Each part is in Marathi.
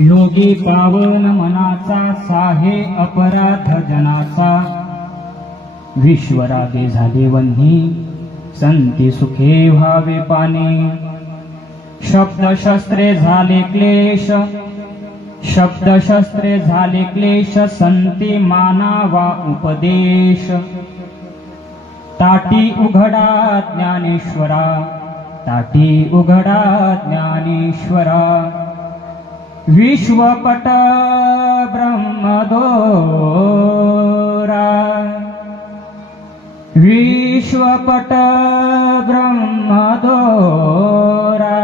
योगी पावन मनाचा साहे अपराध जनाचा विश्वरागे झाले वन्ही संती सुखे व्हावे पाने शब्द शस्त्रे झाले क्लेश संती मानावा उपदेश ताटी उघडा ज्ञानेश्वरा विश्वपट ब्रह्मदोरा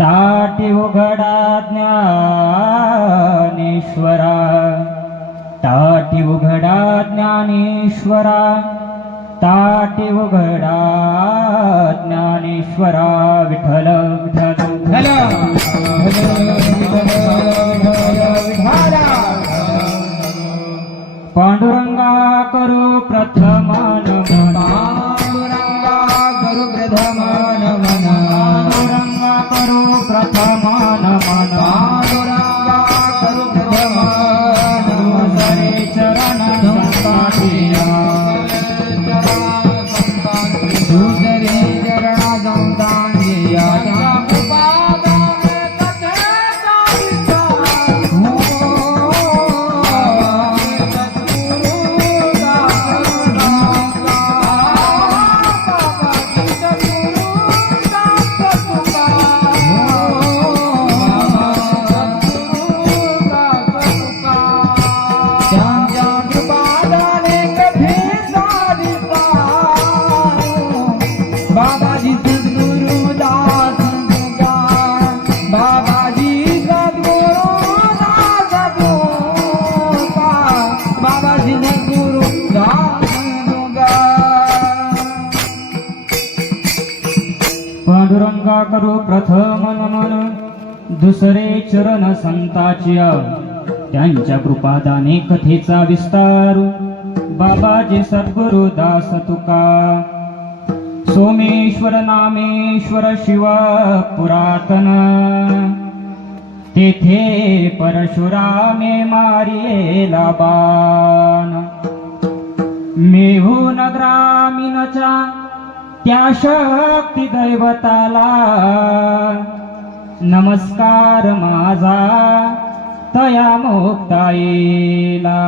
ताटी उघडा ज्ञानेश्वरा ताटी उघडा ज्ञानेश्वरा विठ्ठल विठ्ठल पांडुरंगा करू प्रथम नमन पांडुरंगा करू प्रथम नमन हरे चरण संताटिया पांडुरंगा करू प्रथम नमन दुसरे चरण संताचिया त्यांच्या कृपादाने कथेचा विस्तार बाबाजी सद्गुरु दास तुका सोमेश्वर नामेश्वर शिव पुरातन तेथे परशुरामे मारिएला बाण मेहून ग्रामीणच्या त्या शक्ती दैवताला नमस्कार माझा तया मुक्ताईला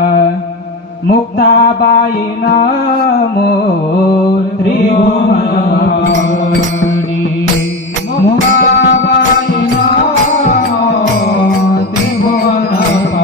मुक्ताबाई नमो त्रिभुवनवासिनी मुक्ताबाई नमो त्रिभुवनवासिनी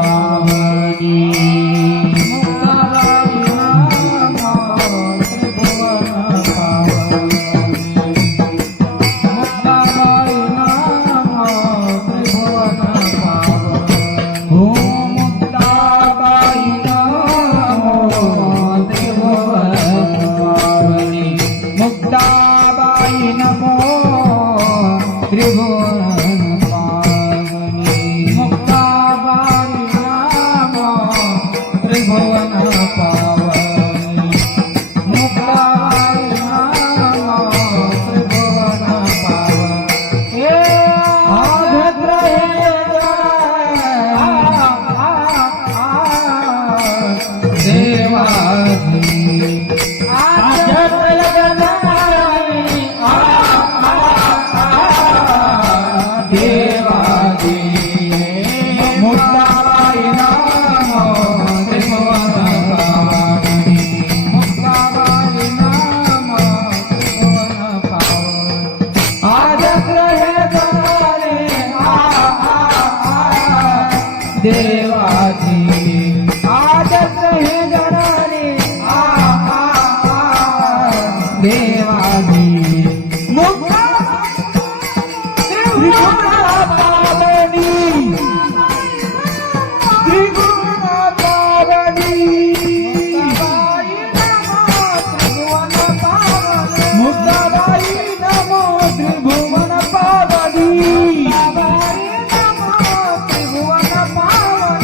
त्रिभुवन पावनी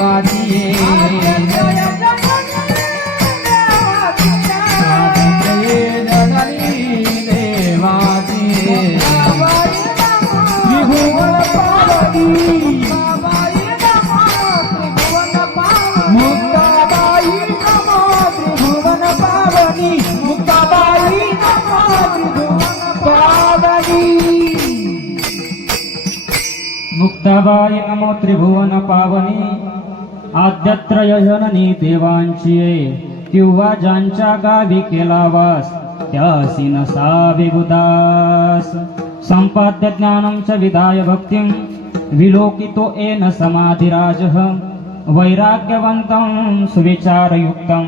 देवाची त्रिभुवन पावनी मुक्ताबाई नमो त्रिभुवन पावनी मुक्ताबाई नमो त्रिभुवन पावनी मुक्ताबाई नमो त्रिभुवन पावनी आद्यत्रय जननी देवांची किंवा ज्यांच्या गावी केला वास त्यासी नसावे उदास संपाद्य ज्ञानं च विदाय भक्तिं विलोकितो येन समाधिराजः वैराग्यवन्तं सुविचारयुक्तं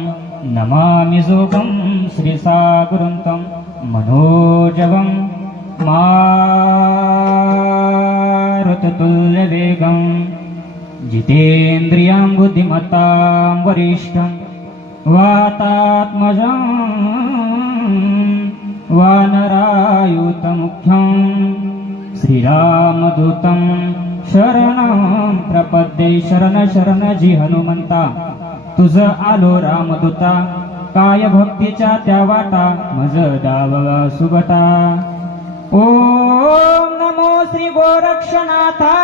नमामि जोगं श्रीसागुरुन्तं मनोजवं मारुततुल्यवेगं जितेन्द्रियं बुद्धिमतां वरिष्ठं वातात्मजं वानरायुतमुख्यं श्रीरामदूतं शरणं प्रपद्ये शरण शरण जी हनुमंता तुझ आलो रामदूता काय भक्तीच्या त्या वाटा मज दावला सुगता ओम नमो श्री गोरक्षनाथा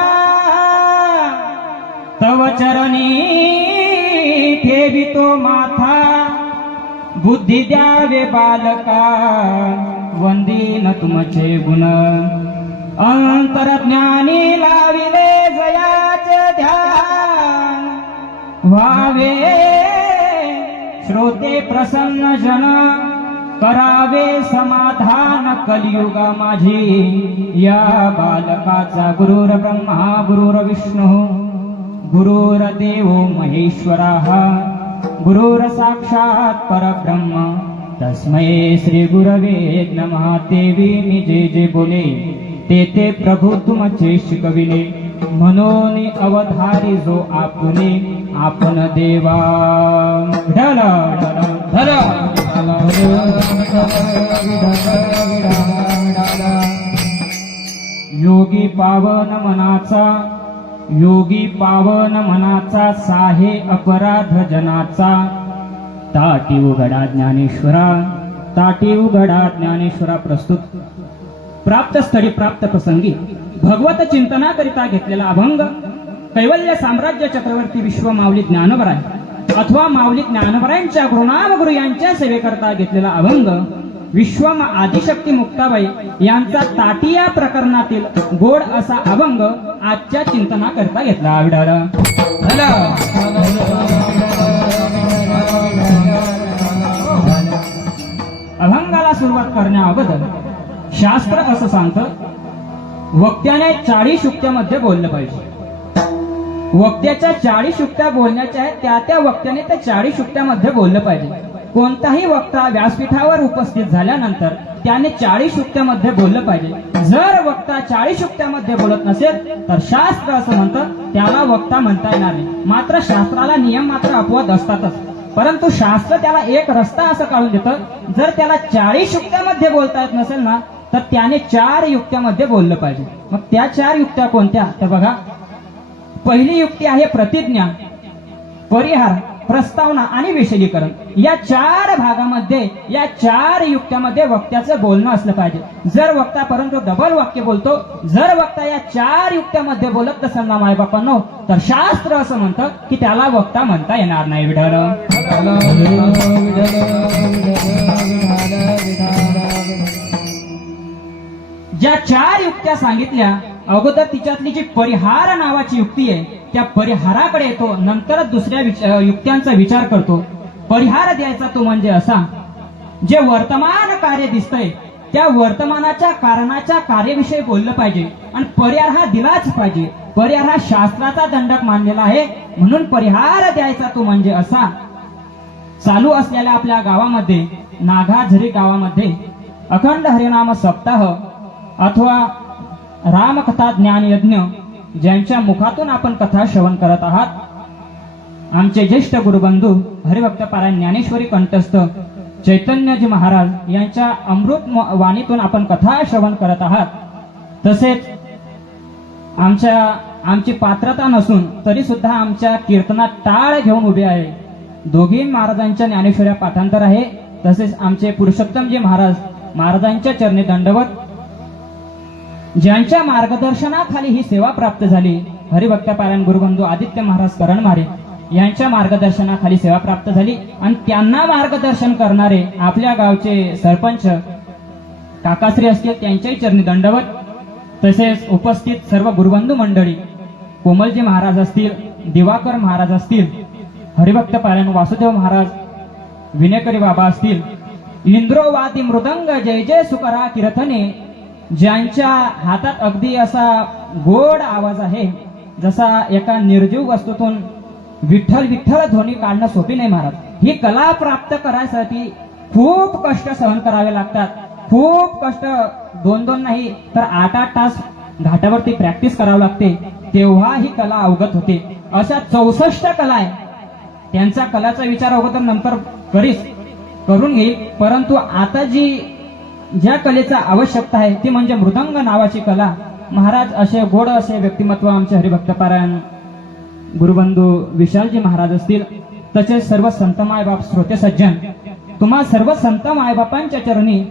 तव चरणी ठेवितो माथा बुद्धी द्यावे बालका वंदीन तुमचे गुण अंतरज्ञानी लाविले जयाचे ध्यान व्हावे श्रोते प्रसन्न जन करावे समाधान कलियुगा माझी या बालकाचा गुरुर ब्रह्मा गुरुर विष्णू गुरुर्देवो महेश्वरः गुरुर साक्षात परब्रह्म तस्मै श्री गुरवे नमः देवी मी जे जे बोले ते प्रभू तुमचे शिकविले म्हणून अवधारी जो आपणे आपण देवा ढल ढल योगी पावन मनाचा साहे अपराध जनाचा ताटी उघडा ज्ञानेश्वरा प्रस्तुत प्राप्त स्थळी प्राप्त प्रसंगी भगवत चिंतना करिता घेतलेला अभंग कैवल्य साम्राज्य चक्रवर्ती विश्व माऊली ज्ञानवराय अथवा माऊली ज्ञानवरायांच्या गुरुनामगुरु यांच्या सेवेकरता घेतलेला अभंग विश्वम आदिशक्ती मुक्ताबाई यांचा ताटिया प्रकरणातील गोड असा अभंग आजच्या चिंतना करता घेतला अभंगाला सुरुवात करण्या अगोदर शास्त्र असं सांगतं वक्त्याने 40 युक्त्यामध्ये बोललं पाहिजे. वक्त्याच्या 40 युक्त्या बोलण्याच्या आहेत त्या वक्त्याने त्या 40 युक्त्यामध्ये बोललं पाहिजे. कोणताही वक्ता व्यासपीठावर उपस्थित झाल्यानंतर त्याने 40 युक्त्यामध्ये बोललं पाहिजे. जर वक्ता 40 युक्त्यामध्ये बोलत नसेल तर शास्त्र असं म्हणतं त्याला वक्ता म्हणता येणार नाही. मात्र शास्त्राला नियम मात्र अपवाद असतातच, परंतु शास्त्र त्याला एक रस्ता असं काढून देतं. जर त्याला 40 युक्त्यामध्ये बोलता येत नसेल ना तर त्याने 4 युक्त्यामध्ये बोललं पाहिजे. मग त्या 4 युक्त्या कोणत्या तर बघा, पहिली युक्ती आहे प्रतिज्ञा, परिहार, प्रस्तावना आणि विशदीकरण. या 4 भागामध्ये या 4 युक्त्यामध्ये वक्त्याचं बोलणं असलं पाहिजे. जर वक्ता परंतु डबल वाक्य बोलतो, जर वक्ता या 4 युक्त्यामध्ये बोलत नसेल ना माय बापांनो तर शास्त्र असं म्हणतं की त्याला वक्ता म्हणता येणार नाही. विढळ ज्या 4 युक्त्या सांगितल्या अगोदर तिच्यातली जी परिहार नावाची युक्ती आहे त्या परिहाराकडे येतो, नंतरच दुसऱ्या युक्त्यांचा विचार करतो. परिहार द्यायचा तो म्हणजे असा, जे वर्तमान कार्य दिसतंय त्या वर्तमानाच्या कारणाच्या कार्याविषयी बोललं पाहिजे आणि परिहार हा दिलाच पाहिजे. परिहार हा शास्त्राचा दंडक मानलेला आहे, म्हणून परिहार द्यायचा तो म्हणजे असा. चालू असलेल्या आपल्या गावामध्ये नागाझरी गावामध्ये अखंड हरिनाम सप्ताह अथवा रामकथा ज्ञान यज्ञ ज्यांच्या मुखातून आपण कथा श्रवण करत आहात, आमचे ज्येष्ठ गुरुबंधू हरिभक्त पारायण ज्ञानेश्वरी कंठस्थ चैतन्यजी महाराज यांच्या अमृत वाणीतून आपण कथा श्रवण करत आहात. तसेच आमच्या आमची पात्रता नसून तरी सुद्धा आमच्या कीर्तनात टाळ घेऊन उभे आहे. दोघी महाराजांच्या ज्ञानेश्वऱ्या पाठांतर आहे. तसेच आमचे पुरुषोत्तमजी महाराजांच्या चरणी दंडवत. ज्यांच्या मार्गदर्शनाखाली ही सेवा प्राप्त झाली, हरिभक्तपारायण गुरुबंधू आदित्य महाराज करणमारे यांच्या मार्गदर्शनाखाली सेवा प्राप्त झाली. आणि त्यांना मार्गदर्शन करणारे आपल्या गावचे सरपंच काकाश्री असतील, त्यांच्याही चरणी दंडवत. तसेच उपस्थित सर्व गुरुबंधू मंडळी, कोमलजी महाराज असतील, दिवाकर महाराज असतील, हरिभक्तपारायण वासुदेव महाराज, विनेकरी बाबा असतील, इंद्रोवादी मृदंग जय जय सुकरा कीर्तने, ज्यांच्या हातात अगदी असा गोड आवाज आहे, जसा एका निर्जीव वस्तूतून विठ्ठल विठ्ठल ध्वनी काढणं सोपी नाही महाराज. ही कला प्राप्त करायसाठी खूप कष्ट सहन करावे लागतात. खूप कष्ट, 2-2 नाही तर 8-8 तास घाटावरती प्रॅक्टिस करावं लागते, तेव्हा ही कला अवगत होते. अशा 64 कला आहे. त्यांचा कलाचा विचार अगोदर नंतर करून घेईल. परंतु आता ज्या कलेचा आवश्यकता आहे ती म्हणजे मृदंग नावाची कला. महाराज असे गोड असे व्यक्तिमत्व आमचे हरिभक्तपारायण गुरुबंधू विशालजी महाराज असतील. तसेच सर्व संत मायबाप श्रोते सज्जन, तुम्हा सर्व संत मायबापांच्या चरणी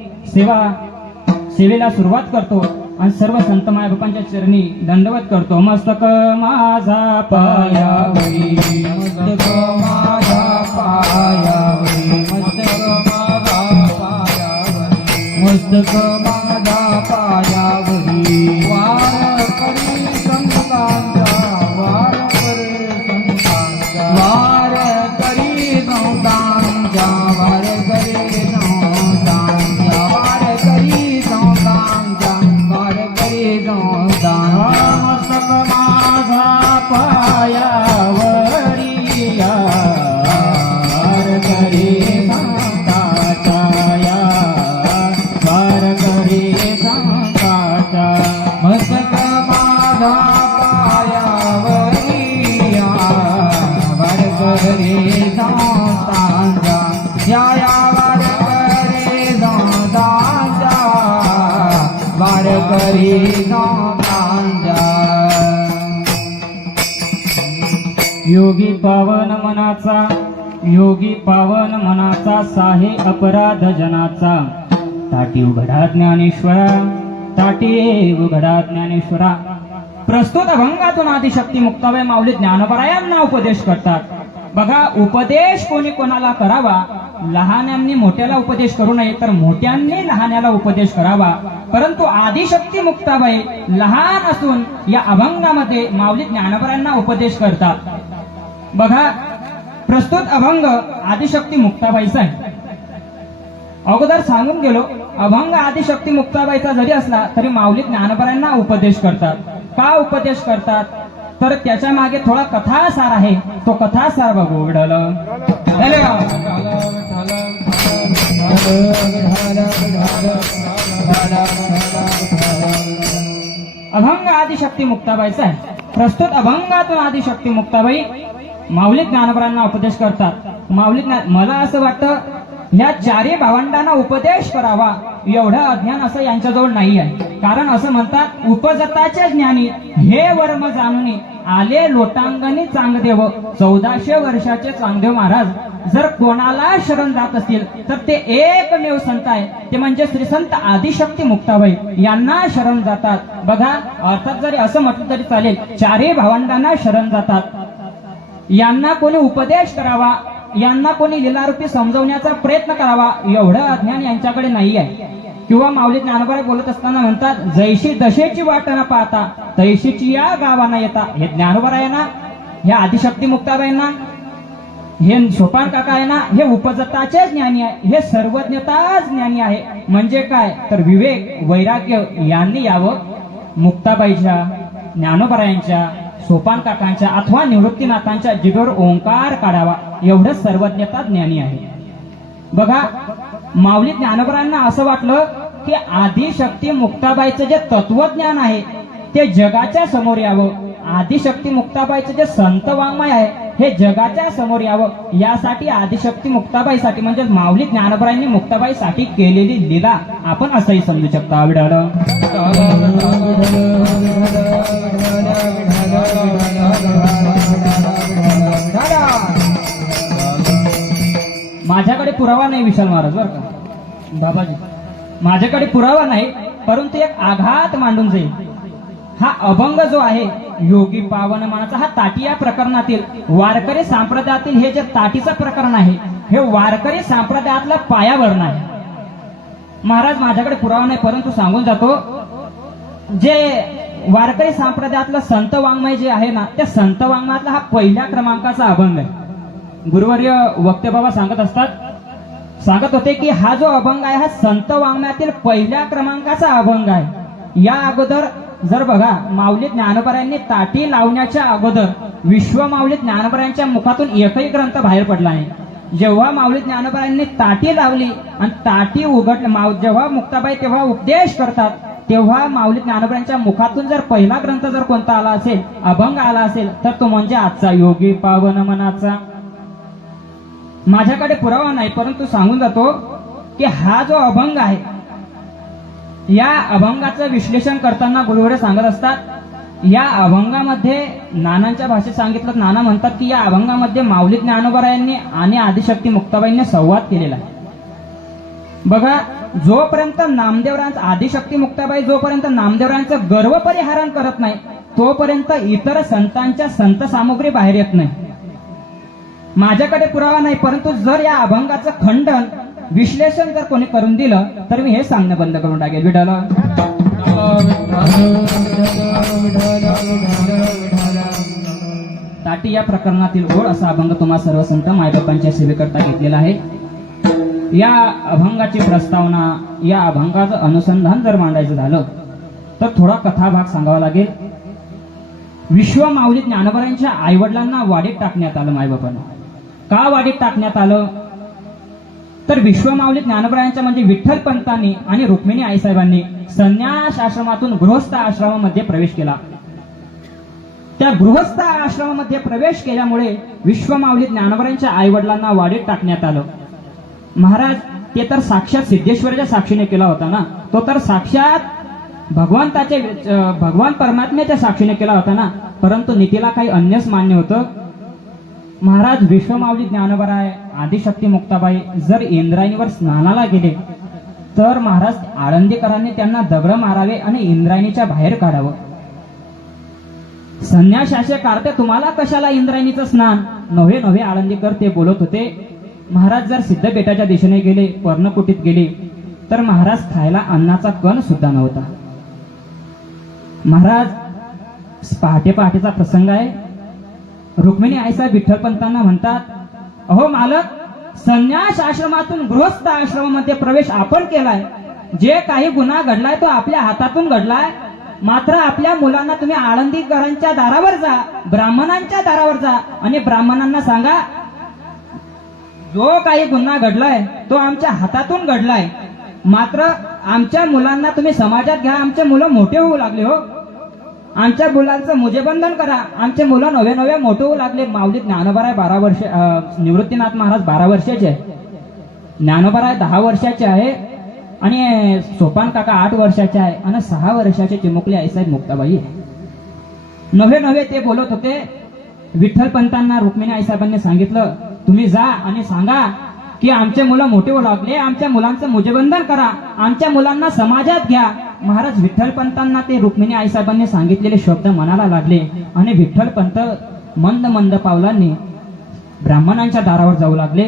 सेवेला सुरुवात करतो आणि सर्व संत मायबापांच्या चरणी दंडवत करतो. मस्तक माझा पायावरी, मस्तक माझा पायावरी, मस्तक माझा पायावरी, मस्तक माझा पायावरी. वार करी संतांचा, वार करी संतांचा, वार करी संतांचा, वार करी संतांचा, वार करी संतांचा, वार करी संतांचा. मस्तक माझा पायावरी, वार करी संतांचा, वार करी संतांचा. मस्तक माझा पायावरी, वार करी संतांचा, वार करी संतांचा, वार करी संतांचा. योगी पावन मनाचा, योगी पावन मनाचा, साहे अपराध जनाचा. ताटी उघडा ज्ञानेश्वरा, ताटी उघडा ज्ञानेश्वरा. प्रस्तुत अभंगातून आदिशक्ती मुक्ताबाई माऊली ज्ञानोबरायांना उपदेश करतात. बघा, उपदेश कोणी कोणाला करावा, लहान्यांनी मोठ्याला उपदेश करू नये, तर मोठ्यांनी लहान्याला उपदेश करावा. परंतु आदिशक्ती मुक्ताबाई लहान असून या अभंगामध्ये माऊली ज्ञानोबरायांना उपदेश करतात. बघा, प्रस्तुत अभंग आदिशक्ती मुक्ताबाईचा आहे. अगोदर सांगून गेलो, अभंग आदिशक्ती मुक्ताबाईचा जरी असला तरी माऊली ज्ञानोबरायांना उपदेश करतात. का उपदेश करतात तर त्याच्या मागे थोडा कथासार आहे. तो कथासार बघू. उघडलं अभंग आदिशक्ती मुक्ताबाईचा आहे. प्रस्तुत अभंगातून आदिशक्ती मुक्ताबाई माऊली ज्ञानोबरायांना उपदेश करतात. मला असं वाटतं ह्या चारी भावंडांना उपदेश करावा एवढं अज्ञान असं यांच्याजवळ नाही आहे. कारण असं म्हणतात, उपजताचे ज्ञानी हे वर्म जाणून आले लोटांगणी चांगदेव. 1400 वर्षाचे चांगदेव महाराज जर कोणाला शरण जात असतील तर ते एकमेव संत आहे, ते म्हणजे श्री संत आदिशक्ती मुक्ताबाई यांना शरण जातात. बघा, अर्थात जरी असं म्हटलं तरी चालेल, चारही भावंडांना शरण जातात. यांना कोणी उपदेश करावा, यांना कोणी लीलारूपी समजवण्याचा प्रयत्न करावा एवढं अज्ञान यांच्याकडे नाही आहे. किंवा माऊली ज्ञानोबराय बोलत असताना म्हणतात, जैशी दशेची वाट न पाहता तैशीची या गावांना येता. हे ज्ञानोबरायांना, हे आदिशक्ती मुक्ताबाईंना, हे सोपान काका आहे ना, हे उपजताचे ज्ञानी आहे, हे सर्वज्ञता ज्ञानी आहे. म्हणजे काय तर विवेक वैराग्य यांनी यावं. मुक्ताबाईच्या, ज्ञानोबरायांच्या, सोपान काकांच्या अथवा निवृत्तीनाथांच्या जिभेवर ओंकार काढावा एवढं सर्वज्ञता ज्ञानी आहे. बघा, माऊली ज्ञानोबरायांना असं वाटलं की आदिशक्ती मुक्ताबाईचं जे तत्वज्ञान आहे ते जगाच्या समोर यावं. आदिशक्ती मुक्ताबाईचं जे संत वाङ्मय आहे हे जगाच्या समोर यावं यासाठी आदिशक्ती मुक्ताबाईसाठी म्हणजे माऊली ज्ञानोबरायांनी मुक्ताबाईसाठी केलेली लीला आपण असंही समजू शकता. विठ्ठल माझ्याकडे पुरावा नाही विशाल महाराज बरं का दादाजी, माझ्याकडे पुरावा नाही, परंतु एक आघात मांडून जाईल. हा अभंग जो आहे योगी पावन मनाचा, हा ताटी या प्रकरणातील वारकरी संप्रदायातील हे जे ताटीचं प्रकरण आहे हे वारकरी संप्रदायातला पायाभरण आहे. महाराज माझ्याकडे पुरावा नाही, परंतु सांगून जातो, जे वारकरी संप्रदायातलं संत वाङ्मय जे आहे ना, त्या संत वाङ्मयातला हा पहिल्या क्रमांकाचा अभंग आहे. गुरुवर्य वक्ते बाबा सांगत होते की हा जो अभंग आहे हा संत वाङ्मयातील पहिल्या क्रमांकाचा अभंग आहे. या अगोदर जर बघा माऊली ज्ञानोबरायांनी ताटी लावण्याच्या अगोदर विश्व माऊली ज्ञानोबरायांच्या मुखातून एकही ग्रंथ बाहेर पडला नाही. जेव्हा माऊली ज्ञानोबरायांनी ताटी लावली आणि ताटी उघडली, जेव्हा मुक्ताबाई तेव्हा उपदेश करतात, तेव्हा माऊली ज्ञानोबरायांच्या मुखातून जर पहिला ग्रंथ जर कोणता आला असेल, अभंग आला असेल, तर तो म्हणजे आजचा योगी पावन मनाचा. माझ्याकडे पुरावा नाही, परंतु सांगून जातो की हा जो अभंग आहे या अभंगाचं विश्लेषण करताना गुरुवर्य सांगत असतात, या अभंगामध्ये नानांच्या भाषेत सांगितलं, नाना म्हणतात की या अभंगामध्ये माऊली ज्ञानोबरायांनी आणि आदिशक्ती मुक्ताबाईंनी संवाद केलेला आहे. बघा, जोपर्यंत नामदेवरायांचं आदिशक्ती मुक्ताबाई जोपर्यंत नामदेवरायांचं गर्व परिहारण करत नाही तोपर्यंत इतर संतांच्या संत सामुग्री बाहेर येत नाही. माझ्याकडे पुरावा नाही, परंतु जर या अभंगाचं खंडन विश्लेषण जर कोणी करून दिलं तर मी हे सांगणं बंद करून टाकेल. विठ्ठल ताटी या प्रकरणातील गोड असा अभंग तुम्हा सर्व संत मायबापांच्या सेवेकरता घेतलेला आहे. या अभंगाची प्रस्तावना, या अभंगाचं अनुसंधान जर मांडायचं झालं तर थोडा कथाभाग सांगावा लागेल. विश्व माऊली ज्ञानोबरायांच्या आईवडिलांना वाडीत टाकण्यात आलं. मायबापांना का वाडीत टाकण्यात आलं तर विश्व माऊली ज्ञानोबरायांच्या म्हणजे विठ्ठल पंतांनी आणि रुक्मिणी आईसाहेबांनी संन्यास आश्रमातून गृहस्थ आश्रमामध्ये प्रवेश केला. त्या गृहस्थ आश्रमामध्ये प्रवेश केल्यामुळे विश्व माऊली ज्ञानोबरायांच्या आईवडिलांना वाडीत टाकण्यात आलं. महाराज ते तर साक्षात सिद्धेश्वराच्या साक्षीने केला होता ना, तो तर साक्षात भगवान परमात्म्याच्या साक्षीने केला होता ना, परंतु नीतीला काही अन्यच मान्य होतं. महाराज विश्व माऊली ज्ञानोबराय आदिशक्ती मुक्ताबाई जर इंद्रायणीवर स्नानाला गेले तर महाराज आळंदीकरांनी त्यांना दगड मारावे आणि इंद्रायणीच्या बाहेर काढावं. संन्याशाचे कार्ते तुम्हाला कशाला इंद्रायणीचं स्नान, नव्हे नव्हे आळंदीकर ते बोलत होते. महाराज जर सिद्धपेठाच्या दिशेने गेले, पर्णकुटीत गेले तर महाराज खायला अन्नाचा कण सुद्धा नव्हता. महाराज पहाटेचा प्रसंग आहे. रुक्मिणी आईसाहेब विठ्ठल पंतांना म्हणतात, अहो मालक, संन्यास आश्रमातून गृहस्थ आश्रमामध्ये प्रवेश आपण केलाय, जे काही गुन्हा घडलाय तो आपल्या हातातून घडलाय, मात्र आपल्या मुलांना तुम्ही आळंदीकरांच्या दारावर जा, ब्राह्मणांच्या दारावर जा आणि ब्राह्मणांना सांगा जो काही गुन्हा घडलाय तो आमच्या हातातून घडलाय, मात्र आमच्या मुलांना तुम्ही समाजात घ्या. आमचे मुलं मोठे होऊ लागले हो, आमच्या मुलांचं मुजेबंधन करा. आमचे मुलं नवे मोठे होऊ लागले. माऊली ज्ञानोबराय 12 वर्ष, निवृत्तीनाथ महाराज 12 वर्षाचे आहे, ज्ञानोबराय 10 वर्षाचे आहे आणि सोपान काका 8 वर्षाचे आहे आणि 6 वर्षाचे चिमुकली आईसाहेब मुक्ताबाई आहे. नवे ते बोलत होते. विठ्ठल पंतांना रुक्मिणी आईसाहेबांनी सांगितलं, तुम्ही जा आणि सांगा की आमचे मुलं मोठे होऊ लागले, आमच्या मुलांचं मुजेबंधन करा, आमच्या मुलांना समाजात घ्या. महाराज विठ्ठल पंतांना ते रुक्मिणी आईसाहेबांनी सांगितलेले शब्द मनाला लागले आणि विठ्ठल पंत मंद पावलांनी ब्राह्मणांच्या दारावर जाऊ लागले.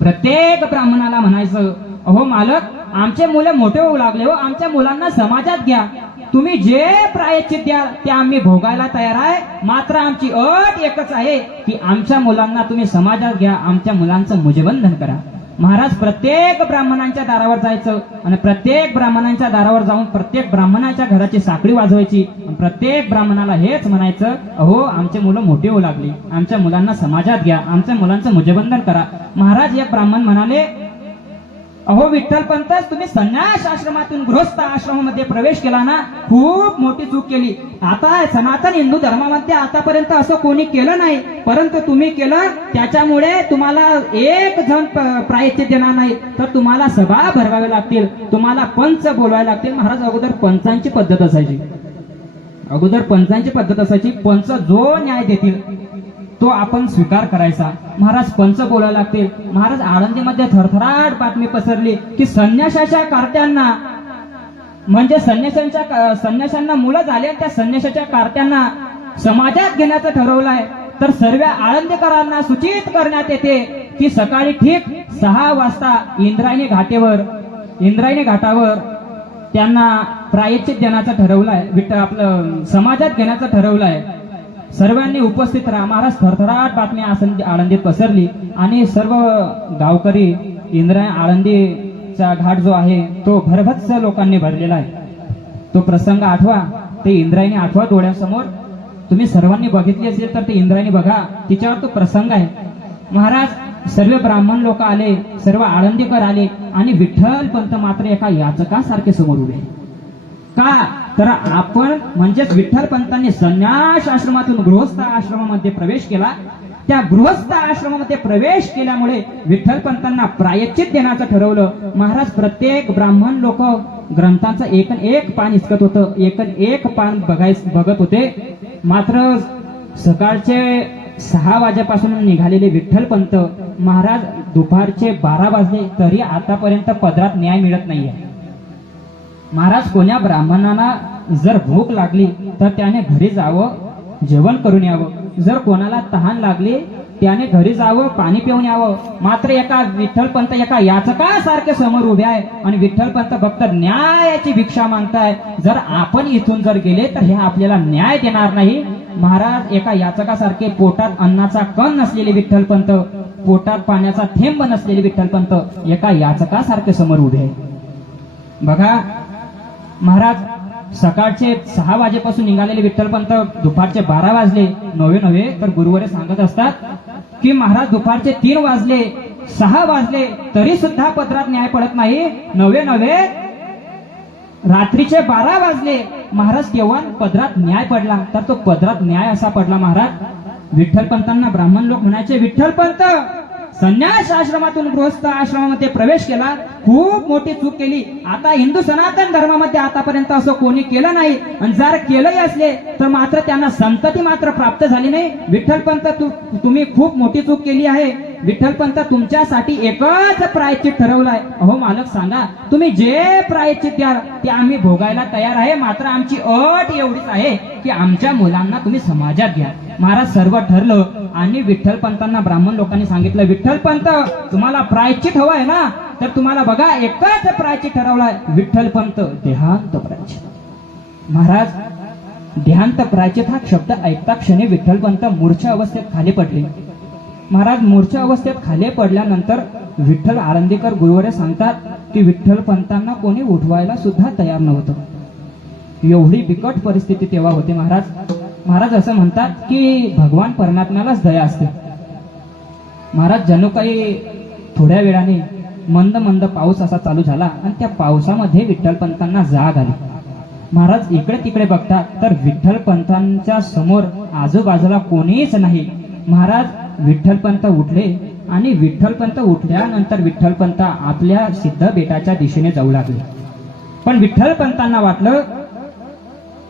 प्रत्येक ब्राह्मणाला म्हणायचं, अहो मालक, आमचे मुलं मोठे होऊ लागले हो, आमच्या मुलांना समाजात घ्या. तुम्ही जे प्रायश्चित द्याल ते आम्ही भोगायला तयार आहे, मात्र आमची अट एकच आहे की आमच्या मुलांना तुम्ही समाजात घ्या, आमच्या मुलांचं मुजेबंधन करा. महाराज प्रत्येक ब्राह्मणांच्या दारावर जायचं आणि प्रत्येक ब्राह्मणांच्या दारावर जाऊन प्रत्येक ब्राह्मणाच्या घराची साखळी वाजवायची. प्रत्येक ब्राह्मणाला हेच म्हणायचं, अहो आमचे मुलं मोठे होऊ लागली, आमच्या मुलांना समाजात घ्या, आमच्या मुलांचं मुजेबंधन करा. महाराज एक ब्राह्मण म्हणाले, अहो विठ्ठल पंत, तुम्ही संन्यास आश्रमातून गृहस्थ आश्रमामध्ये प्रवेश केला ना, खूप मोठी चूक केली. आता सनातन हिंदू धर्मामध्ये आतापर्यंत असं कोणी केलं नाही, परंतु तुम्ही केलं. त्याच्यामुळे तुम्हाला एक जण प्रायश्चित देणार नाही, तर तुम्हाला सभा भरवाव्या लागतील, तुम्हाला पंच बोलवावे लागतील. महाराज, अगोदर पंचांची पद्धत असायची, पंच जो न्याय देतील तो आपण स्वीकार करायचा. महाराज, पंच बोलायला लागतील. महाराज, आळंदीमध्ये थरथराट बातमी पसरली की संन्यासाच्या कार्त्यांना, म्हणजे संन्याशांना मुलं झाले, त्या संन्यासाच्या कार्त्यांना समाजात घेण्याचं ठरवलंय. तर सर्व आळंदीकरांना सूचित करण्यात येते की सकाळी ठीक 6 वाजता इंद्रायणी घाटावर त्यांना प्रायश्चित देण्याचं ठरवलंय, आपलं समाजात घेण्याचं ठरवलंय. सर्वांनी उपस्थित राहा. महाराज, थरथराट बातमी आळंदीत पसरली आणि सर्व गावकरी आळंदीचा घाट जो आहे तो भरभत्स लोकांनी भरलेला आहे. तो प्रसंग आठवा, ते इंद्रायणी आठवा डोळ्यासमोर. तुम्ही सर्वांनी बघितली असेल तर ते इंद्रायणी बघा, तिच्यावर तो प्रसंग आहे. महाराज, सर्व ब्राह्मण लोक आले, सर्व आळंदीकर आले आणि विठ्ठल पंत मात्र एका याचकासारखे समोर उभे. का तर आपण म्हणजेच विठ्ठल पंतांनी संन्यास आश्रमातून गृहस्थ आश्रमामध्ये प्रवेश केला. त्या गृहस्थ आश्रमामध्ये प्रवेश केल्यामुळे विठ्ठल पंतांना प्रायश्चित देण्याचं ठरवलं. महाराज, प्रत्येक ब्राह्मण लोक ग्रंथांचं एक पान हिसकत होतं, एक पान बघत होते. मात्र सकाळचे 6 वाजेपासून निघालेले विठ्ठल पंत महाराज दुपारचे 12 वाजले तरी आतापर्यंत पदरात न्याय मिळत नाहीये. महाराज, कोण्या ब्राह्मणाला जर भूक लागली तर त्याने घरी जावं, जेवण करून यावं. जर कोणाला तहान लागली त्याने घरी जावं, पाणी पिऊन यावं. मात्र एका विठ्ठल पंत एका याचकासारखे समोर उभे आहे आणि विठ्ठल पंत फक्त न्यायाची भिक्षा मागताय. जर आपण इथून जर गेले तर हे आपल्याला न्याय देणार नाही. महाराज, एका याचकासारखे पोटात अन्नाचा कण नसलेले विठ्ठल पंत, पोटात पाण्याचा थेंब नसलेले विठ्ठल पंत एका याचकासारखे समोर उभे आहे. बघा महाराज, सकाळचे 6 वाजेपासून निघालेले विठ्ठल पंत दुपारचे 12 वाजले. नव्हे तर गुरुवारे सांगत असतात की महाराज दुपारचे 3 वाजले, 6 वाजले तरी सुद्धा पदरात न्याय पडत नाही. नव्हे रात्रीचे 12 वाजले. महाराज, केव्हा पदरात न्याय पडला? तर तो पदरात न्याय असा पडला महाराज, विठ्ठल पंतांना ब्राह्मण लोक म्हणायचे, विठ्ठल पंत संन्यास आश्रमातून गृहस्थ आश्रमामध्ये प्रवेश केला, खूप मोठी चूक केली. आता हिंदू सनातन धर्मामध्ये आतापर्यंत असं कोणी केलं नाही, आणि जर केलंही असले तर मात्र त्यांना संतती मात्र प्राप्त झाली नाही. विठ्ठल पंत, तुम्ही खूप मोठी चूक केली आहे. विठ्ठल पंत, तुमच्यासाठी एकच प्रायश्चित ठरवलंय. अहो मालक, सांगा तुम्ही जे प्रायश्चित द्याल ते आम्ही भोगायला तयार आहे. मात्र आमची अट एवढीच आहे की आमच्या मुलांना तुम्ही समाजात घ्या. महाराज, सर्व ठरलं आणि विठ्ठल पंतांना ब्राह्मण लोकांनी सांगितलं, विठ्ठल पंत, तुम्हाला प्रायश्चित हवं आहे ना, तर तुम्हाला बघा एकच प्रायश्चित ठरवलाय, विठ्ठल पंत देहांत प्रायश्चित. महाराज, देहांत प्रायश्चित हा शब्द ऐकता क्षणी विठ्ठल पंत मूर्छा अवस्थेत खाली पडले. महाराज, मूर्छा अवस्थेत खाली पडल्यानंतर विठ्ठल आळंदीकर गुरुवारे सांगतात की विठ्ठल पंतांना कोणी उठवायला सुद्धा तयार नव्हतं. एवढी बिकट परिस्थिती तेव्हा होती. महाराज असं म्हणतात की भगवान परमात्म्यालाच दया असते. महाराज, जणू काही थोड्या वेळाने मंद पाऊस असा चालू झाला आणि त्या पावसामध्ये विठ्ठल पंतांना जाग आली. महाराज इकडे तिकडे बघतात तर विठ्ठल पंतांच्या समोर आजूबाजूला कोणीच नाही. महाराज, विठ्ठल पंत उठले आणि विठ्ठल पंत उठल्यानंतर विठ्ठल पंत आपल्या सिद्ध बेटाच्या दिशेने जाऊ लागले. पण विठ्ठल पंतांना वाटलं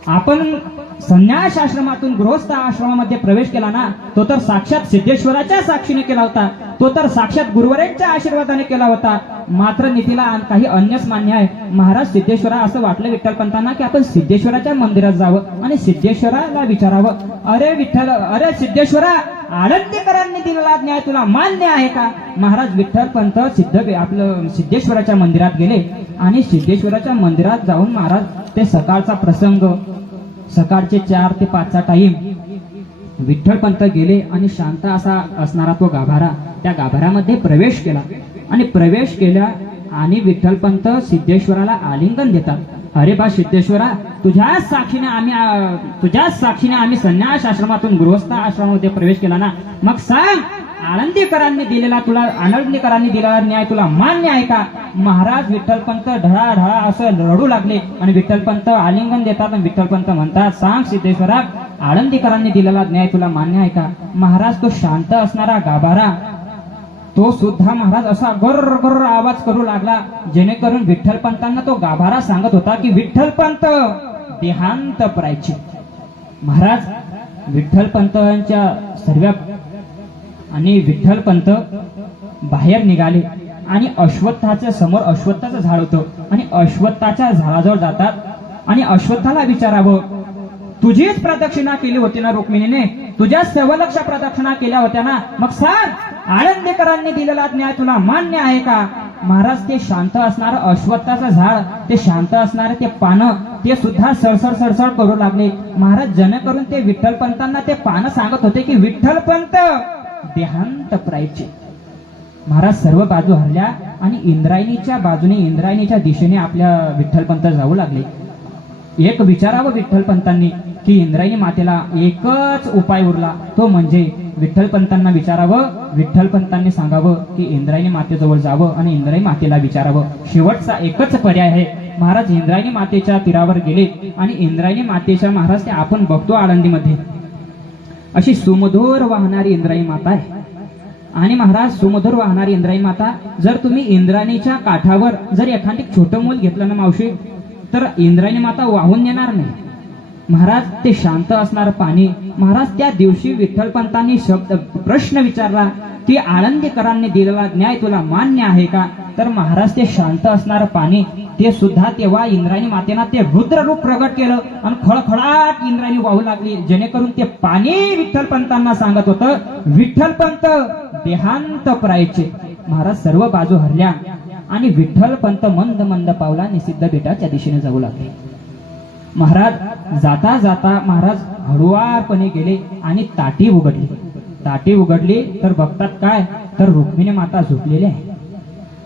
आपण संन्यास आश्रमातून गृहस्थ आश्रमामध्ये प्रवेश केला ना, तो तर साक्षात सिद्धेश्वराच्या साक्षीने केला होता, तो तर साक्षात गुरुवरांच्या आशीर्वादाने केला होता. मात्र नीतीला काही अन्यच मान्य आहे. महाराज, सिद्धेश्वरा असं वाटलं विठ्ठल पंतांना की आपण सिद्धेश्वराच्या मंदिरात जावं आणि सिद्धेश्वराला विचारावं, अरे सिद्धेश्वरा, आळंदीकरांनी दिलेला न्याय तुला मान्य आहे का? महाराज, विठ्ठल पंत सिद्धेश्वराच्या मंदिरात गेले आणि सिद्धेश्वराच्या मंदिरात जाऊन महाराज ते सकाळचा प्रसंग, सकाळचे 4 ते 5चा टाइम, विठ्ठल पंत गेले आणि शांत असा असणारा तो गाभारा, त्या गाभाऱ्यामध्ये प्रवेश केला आणि प्रवेश केला आणि विठ्ठल पंत सिद्धेश्वराला आलिंगन देतात. अरे बा सिद्धेश्वरा, तुझ्याच साक्षीने आम्ही संन्यास आश्रमातून गृहस्थ आश्रमामध्ये प्रवेश केला ना, मग सांग आळंदीकरांनी दिलेला न्याय तुला मान्य आहे का? महाराज विठ्ठलपंत ढळाढळा असं रडू लागले आणि विठ्ठलपंत आलिंगन देतात आणि विठ्ठलपंत म्हणतात, सांग सिद्धेश्वरा, आळंदीकरांनी दिलेला न्याय तुला मान्य आहे का? महाराज तो शांत असणारा गाभारा तो सुद्धा महाराज असा गर्र गर्र आवाज करू लागला, जेणेकरून विठ्ठलपंतांना तो गाभारा सांगत होता की विठ्ठलपंत देहांत प्रायची. महाराज विठ्ठलपंतांच्या सर्व आणि विठ्ठलपंत बाहेर निघाले आणि अश्वत्थाच्या समोर अश्वत्थाचं झाड होतं आणि अश्वत्थाच्या झाडाजवळ जातात आणि अश्वत्थाला विचारावं, तुझीच प्रदक्षिणा केली होती ना रुक्मिणीने, तुझ्या सवलक्ष प्रदक्षिणा केल्या होत्या ना, मग सांग आळंदीकरांनी दिलेला न्याय तुला मान्य आहे का? महाराज ते शांत असणारं अश्वत्थाचं झाड, ते शांत असणारे ते पानं, ते सुद्धा सळसळ सळसळ करू लागले. महाराज जेणेकरून ते विठ्ठलपंतांना ते पानं सांगत होते की विठ्ठलपंत देहांत प्रायचे. महाराज सर्व बाजू हरल्या आणि इंद्रायणीच्या दिशेने आपल्या विठ्ठलपंत जाऊ लागले. एक विचारावं विठ्ठलपंतांनी की इंद्रायणी मातेला एकच उपाय उरला, तो म्हणजे विठ्ठलपंतांना विचारावं, विठ्ठलपंतांनी सांगावं की इंद्रायणी मातेजवळ जावं आणि इंद्रायणी मातेला विचारावं. शेवटचा एकच पर्याय आहे. महाराज इंद्रायणी मातेच्या तीरावर गेले आणि इंद्रायणी मातेच्या महाराज ते आपण बघतो आळंदीमध्ये अशी सुमधुर वाहणारी इंद्रायणी माता आहे. आणि महाराज सुमधुर वाहणारी इंद्रायणी माता, जर तुम्ही इंद्रायणीच्या काठावर जर एखादी छोटं मूल घेतलं ना मावशी, तर इंद्रायणी माता वाहून नेणार नाही. महाराज ते शांत असणार पाणी. महाराज त्या दिवशी विठ्ठलपंतांनी प्रश्न विचारला की आळंदीकरांनी दिलेला न्याय तुला मान्य आहे का? तर महाराज ते शांत असणार पाणी ते सुद्धा तेव्हा इंद्रायणी मातेना ते रुद्र रूप प्रगट केलं आणि खळखळाट इंद्रायणी वाहू लागली, जेणेकरून ते पाणी विठ्ठलपंतांना सांगत होतं विठ्ठलपंत देहांत प्रायचे. महाराज सर्व बाजू हरल्या आणि विठ्ठलपंत मंद मंद पावलांनी सिद्धपीठाच्या दिशेने जाऊ लागले. महाराज जाता जाता महाराज हळुवारपणे गेले आणि ताटी उघडली तर बघतात काय, तर रुक्मिणी माता झोपलेली आहे.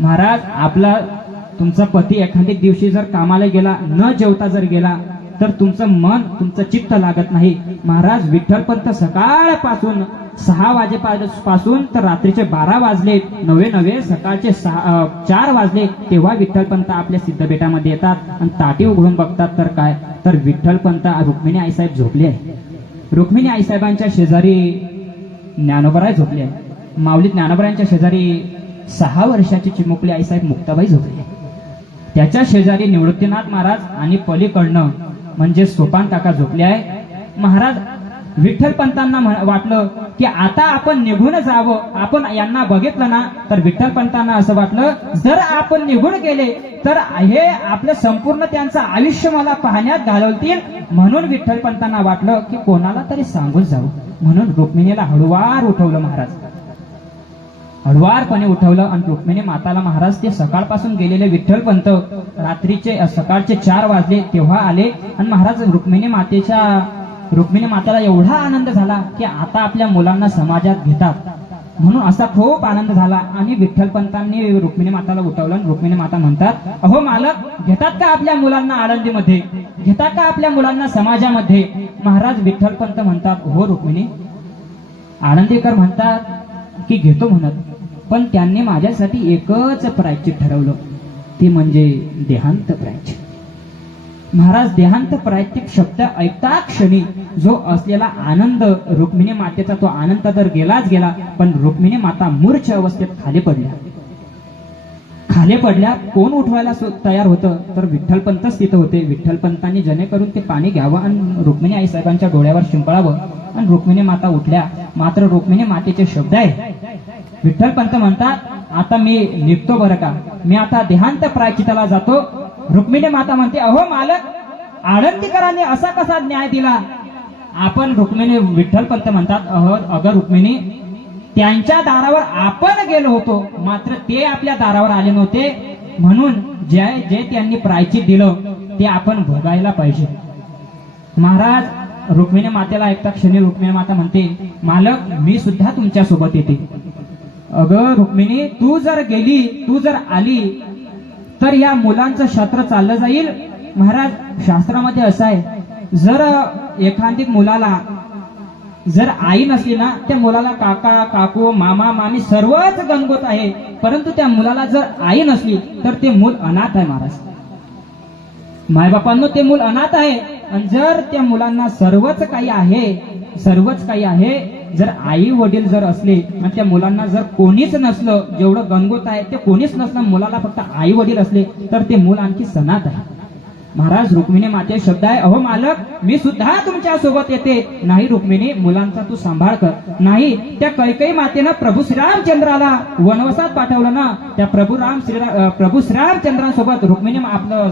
महाराज तुमचा पती एखाद्या दिवशी जर कामाला गेला, न जेवता जर गेला, तर तुमचं चित्त लागत नाही. महाराज विठ्ठलपंत सकाळपासून 6 वाजेपासून तर रात्रीचे 12 वाजले, नवे सकाळचे 4 वाजले, तेव्हा विठ्ठलपंत आपल्या सिद्धपीठामध्ये येतात आणि ताटी उघडून बघतात तर काय, तर विठ्ठलपंत रुक्मिणी आईसाहेब झोपले आहे. रुक्मिणी आईसाहेबांच्या शेजारी ज्ञानोबराय झोपले आहे. माऊली ज्ञानोबरायांच्या शेजारी 6 वर्षाची चिमुकली आईसाहेब मुक्ताबाई झोपली. त्याच्या शेजारी निवृत्तीनाथ महाराज आणि पलीकडनं म्हणजे सोपान काका झोपले आहे. महाराज विठ्ठलपंतांना वाटलं की आता आपण निघून जावं. आपण यांना बघितलं ना तर विठ्ठलपंतांना असं वाटलं जर आपण निघून गेले तर हे आपलं संपूर्ण त्यांचं आयुष्य मला पाहण्यात घालवतील. म्हणून विठ्ठलपंतांना वाटलं की कोणाला तरी सांगून जावं. म्हणून रुक्मिणीला हळुवार उठवलं महाराज, हळुवारपणे उठवलं आणि रुक्मिणी माताला महाराज ते सकाळपासून गेलेले विठ्ठलपंत सकाळचे 4 वाजले तेव्हा आले आणि महाराज रुक्मिणी माताला एवढा आनंद झाला की आता आपल्या मुलांना समाजात घेतात, म्हणून असा खूप आनंद झाला. आणि विठ्ठलपंतांनी रुक्मिणी माताला उठवलं आणि रुक्मिणी माता म्हणतात, अहो मालक, घेतात का आपल्या मुलांना आळंदीमध्ये, घेतात का आपल्या मुलांना समाजामध्ये? महाराज विठ्ठलपंत म्हणतात, हो रुक्मिणी. आळंदीकर म्हणतात की घेतो म्हणत, पण त्यांनी माझ्यासाठी एकच प्रायश्चित ठरवलं, ते म्हणजे देहांत प्रायश्चित. महाराज देहांत प्रायश्चित शब्द ऐकता क्षणी जो असलेला आनंद रुक्मिणी मातेचा, तो आनंद तर गेलाच गेला, पण रुक्मिणी माता मूर्छ अवस्थेत खाली पडल्या. कोण उठवायला तयार होतं, तर विठ्ठलपंतच तिथं होते. विठ्ठलपंतांनी जेणेकरून ते पाणी घ्यावं आणि रुक्मिणी आई साहेबांच्या डोळ्यावर शिंपळावं आणि रुक्मिणी माता उठल्या. मात्र रुक्मिणी मातेचे शब्द आहे, विठ्ठलपंत म्हणतात, आता मी निघतो बरं का, मी आता देहांत प्रायश्चिताला जातो. रुक्मिणी माता म्हणते, अहो मालक, आळंदीकरांनी असा कसा न्याय दिला? आपण विठ्ठलपंत म्हणतात, अगं रुक्मिणी, त्यांच्या दारावर आपण गेलो होतो, मात्र ते आपल्या दारावर आले नव्हते. म्हणून जे त्यांनी प्रायश्चित दिलं ते आपण भोगायला पाहिजे. महाराज रुक्मिणी मातेला ऐकता क्षणी रुक्मिणी माता म्हणते, मालक, मी सुद्धा तुमच्या सोबत येते. अगं रुक्मिणी, तू जर आली तर या मुलांचं शास्त्र चाललं जाईल. महाराज शास्त्रामध्ये असं आहे, जर एखादी मुलाला जर आई नसली ना त्या मुलाला काका काकू मामा मामी सर्वच गणगोत आहे, परंतु त्या मुलाला जर आई नसली तर ते मूल अनाथ आहे महाराज. मायबापांनो ते मूल अनाथ आहे. आणि जर त्या मुलांना सर्वच काही आहे, जर आई वडील जर असले आणि त्या मुलांना जर कोणीच नसलं, जेवढं गणगोत आहे ते कोणीच नसलं, मुलाला फक्त आई वडील असले तर ते मूल आणखी सनात आहे. महाराज रुक्मिणी माते शब्द आहे, अहो मालक मी सुद्धा तुमच्या सोबत येते. नाही रुक्मिणी, मुलांचा तू सांभाळ कर. नाही, त्या कैकेयी मातेनं प्रभू श्रीरामचंद्राला वनवासात पाठवलं ना, त्या प्रभू श्रीरामचंद्रांसोबत रुक्मिणी आपलं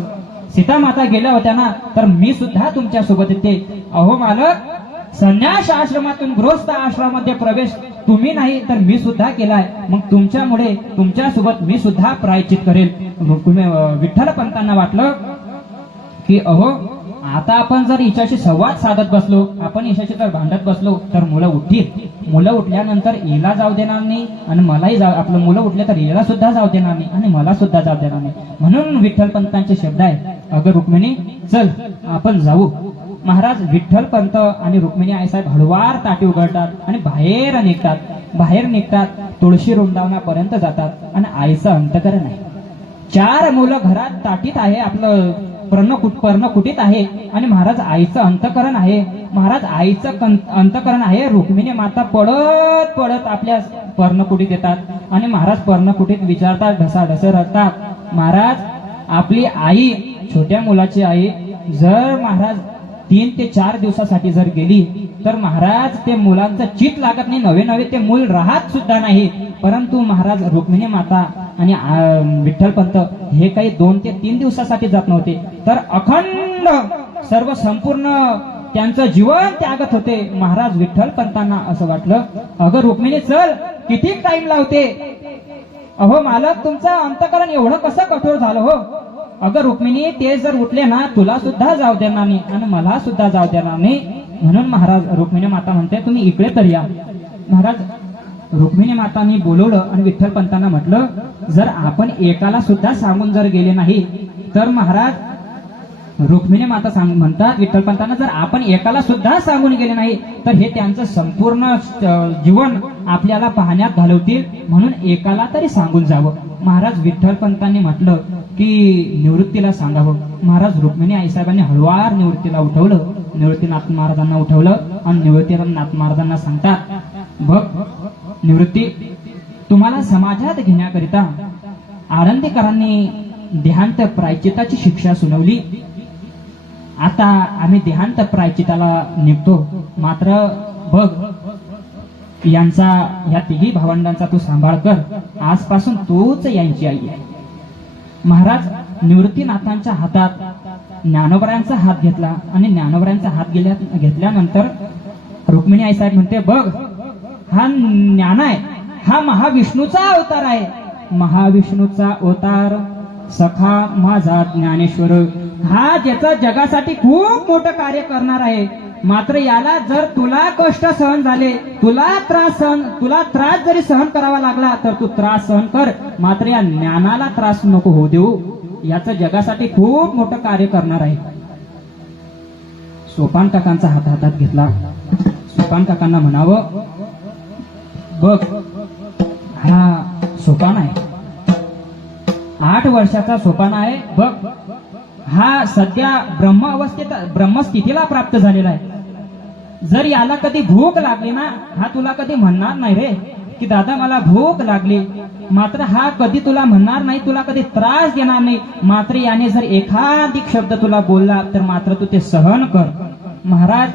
सीता माता गेल्या होत्या ना, तर मी सुद्धा तुमच्या सोबत येते. अहो मालक, संन्यास आश्रमातून गृहस्थ आश्रमामध्ये प्रवेश तुम्ही नाही तर मी सुद्धा केलाय, मग तुमच्यामुळे तुमच्यासोबत मी सुद्धा प्रायश्चित करेल. विठ्ठल पंतांना वाटलं की अहो आता आपण जर हिच्याशी संवाद साधत बसलो, आपण हिच्याशी जर भांडत बसलो तर मुलं उठतील. मुलं उठल्यानंतर हिला जाऊ देणार नाही आणि मलाही आपलं मुलं उठले तर हिला सुद्धा जाऊ देणार नाही आणि मला सुद्धा जाऊ देणार नाही. म्हणून विठ्ठल पंतांचे शब्द आहे, अगं रुक्मिणी चल आपण जाऊ. महाराज विठ्ठल पंत आणि रुक्मिणी आईसाहेब हळूवार ताटी उघडतात आणि बाहेर निघतात तुळशी वृंदावनापर्यंत जातात आणि आईचं अंतकरण आहे. 4 मुलं घरात ताटीत आहे, आपलं पर्णकुटीत आहे आणि महाराज आईचं अंतकरण आहे. रुक्मिणी माता पडत आपल्या पर्णकुटीत येतात आणि महाराज पर्णकुटीत विचारतात, ढसाढस रडतात. महाराज आपली आई, छोट्या मुलाची आई जर महाराज 3 ते 4 दिवसासाठी जर गेली तर महाराज ते मुलांचं चित लागत नाही, नवे ते मूल राहत सुद्धा नाही. परंतु महाराज रुक्मिणी माता आणि विठ्ठल पंत हे काही 2 ते 3 दिवसासाठी जात नव्हते, तर अखंड सर्व संपूर्ण त्यांचं जीवन त्यागत होते. महाराज विठ्ठल पंतांना असं वाटलं, अगं रुक्मिणी चल, किती टाइम लावते. अहो मालक, तुमचं अंतकरण एवढं कसं कठोर झालं हो. अगं रुक्मिणी, ते जर उठले ना तुला सुद्धा जाऊ देणार नाही आणि मला सुद्धा जाऊ देणार नाही. म्हणून महाराज रुक्मिणी माता म्हणते तुम्ही इकडे तर या. महाराज रुक्मिणी मातांनी बोलवलं आणि विठ्ठल पंतांना म्हटलं, जर आपण एकाला सुद्धा सांगून जर गेले नाही तर महाराज रुक्मिणी माता म्हणतात विठ्ठल पंतांना, जर आपण एकाला सुद्धा सांगून गेले नाही तर हे त्यांचं संपूर्ण जीवन आपल्याला पाहण्यात घालवतील, म्हणून एकाला तरी सांगून जावं. महाराज विठ्ठल पंतांनी म्हटलं की निवृत्तीला सांगावं. महाराज रुक्मिणी आईसाहेबांनी हळूवार निवृत्तीला उठवलं, निवृत्तीनाथ महाराजांना उठवलं आणि निवृत्तीनाथ महाराजांना सांगतात, बघ निवृत्ती, तुम्हाला समाजात घेण्याकरिता आळंदीकरांनी देहांत प्रायश्चिताची शिक्षा सुनावली. आता आम्ही देहांत प्रायश्चिताला निघतो, मात्र बघ यांचा, या 3 भावंडांचा तू सांभाळ कर, आजपासून तूच यांची आई आहे. महाराज निवृत्तीनाथांच्या हातात ज्ञानोबरायांचा हात घेतला आणि ज्ञानोबरायांचा हात घेतल्यानंतर रुक्मिणी आईसाहेब म्हणते, बघ हा ज्ञान आहे, हा महाविष्णूचा अवतार आहे. महाविष्णूचा अवतार सखा माझा ज्ञानेश्वर, हा ज्याचा जगासाठी खूप मोठं कार्य करणार आहे. मात्र याला जर तुला कष्ट सहन झाले, तुला त्रास जरी सहन करावा लागला तर तू त्रास सहन कर, मात्र या ज्ञानाला त्रास नको होऊ देऊ. याचं जगासाठी खूप मोठं कार्य करणार आहे. सोपान काकांचा हातात घेतला. सोपान काकांना म्हणावं, बघ हा सोपान आहे, 8 वर्षाचा सोपान आहे. बघ हा सध्या ब्रह्मस्थितीला प्राप्त झालेला आहे. जर याला कधी भूक लागली ना, हा तुला कधी म्हणणार नाही रे की दादा मला भूक लागली, मात्र हा कधी तुला म्हणणार नाही, तुला कधी त्रास देणार नाही. मात्र याने जर एखादी शब्द तुला बोलला तर मात्र तू ते सहन कर. महाराज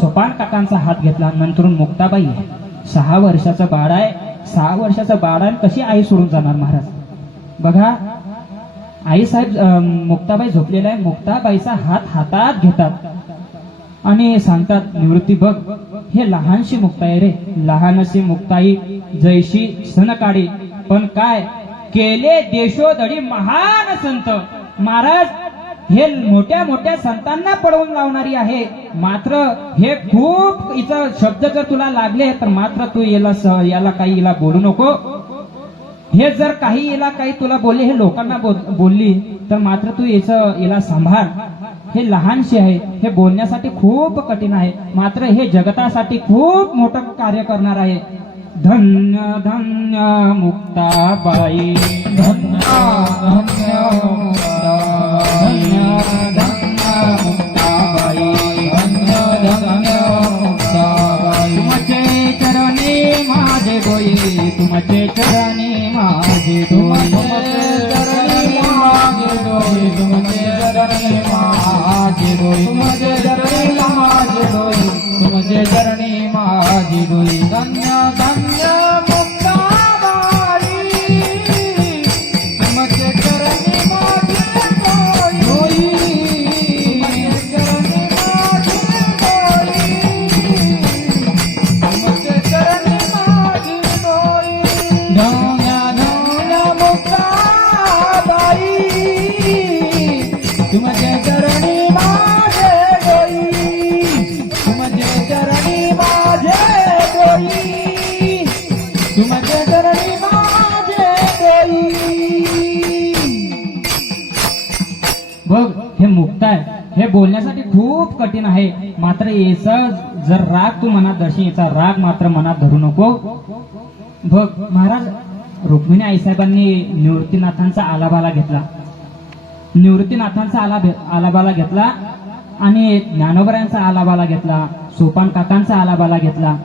सोपान काकांचा हात घेतला. नंतर मुक्ताबाई आहे, 6 वर्षाचं बाळ आहे. 6 वर्षाचं बाळ आहे, कशी आई सोडून जाणार महाराज. बघा आई साहेब मुक्ताबाई झोपलेला आहे. मुक्ताबाईचा हात हातात घेतात आणि सांगतात, निवृत्ती बघ हे लहानशी मुक्ताई रे, लहानशी मुक्ताई जैशी सनकाळी, पण काय केले देशोधडी महान संत. महाराज हे मोठ्या मोठ्या संतांना पडवून लावणारी आहे. मात्र हे खूप हिचा शब्द जर तुला लागले तर मात्र तू याला काही बोलू नको. हे जर काही काही तुला बोलले, हे लोकांना बोलली तर मात्र तू याला सांभाळ. हे लहानशी आहे, हे बोलण्यासाठी खूप कठीण आहे, मात्र हे जगतासाठी खूप मोठं कार्य करणार आहे. धन्य धन्य मुक्ताबाई, धन्य धन्य धन्य धन्य मुक्ताबाई, धन्य धन्य मुक्ताबाई. तुमचे चरणी माझे डोई, तुमचे चरणी माझे डोई, तुमचे चरणी माझे डोई, तुमचे चरणी माझे डोई, तुमचे चरणी माझे डोई. धन्य धन्य मुक्ताबाई, तुमचे चरणी माझे डोई, चरणी माझे डोई, तुमचे चरणी माझे डोई. धन्य धन्य मुक्ताबाई, तुमचे चरणी माझे डोई, तुमचे चरणी माझे डोई, तुमचे चरणी माझे डोई. बघ, हे मुक्त आहे, हे बोलण्यासाठी खूप कठीण आहे, मात्र याचा जर राग तू मनात धरशील, याचा राग मात्र मनात धरू नको. बघ, महाराज रुक्मिणी आईसाहेबांनी निवृत्तीनाथांचा आलाबाला घेतला, निवृत्तीनाथांचा आलाबाला घेतला आणि ज्ञानोबरायांचा आलाबाला घेतला, सोपान काकांचा आलाबाला घेतला.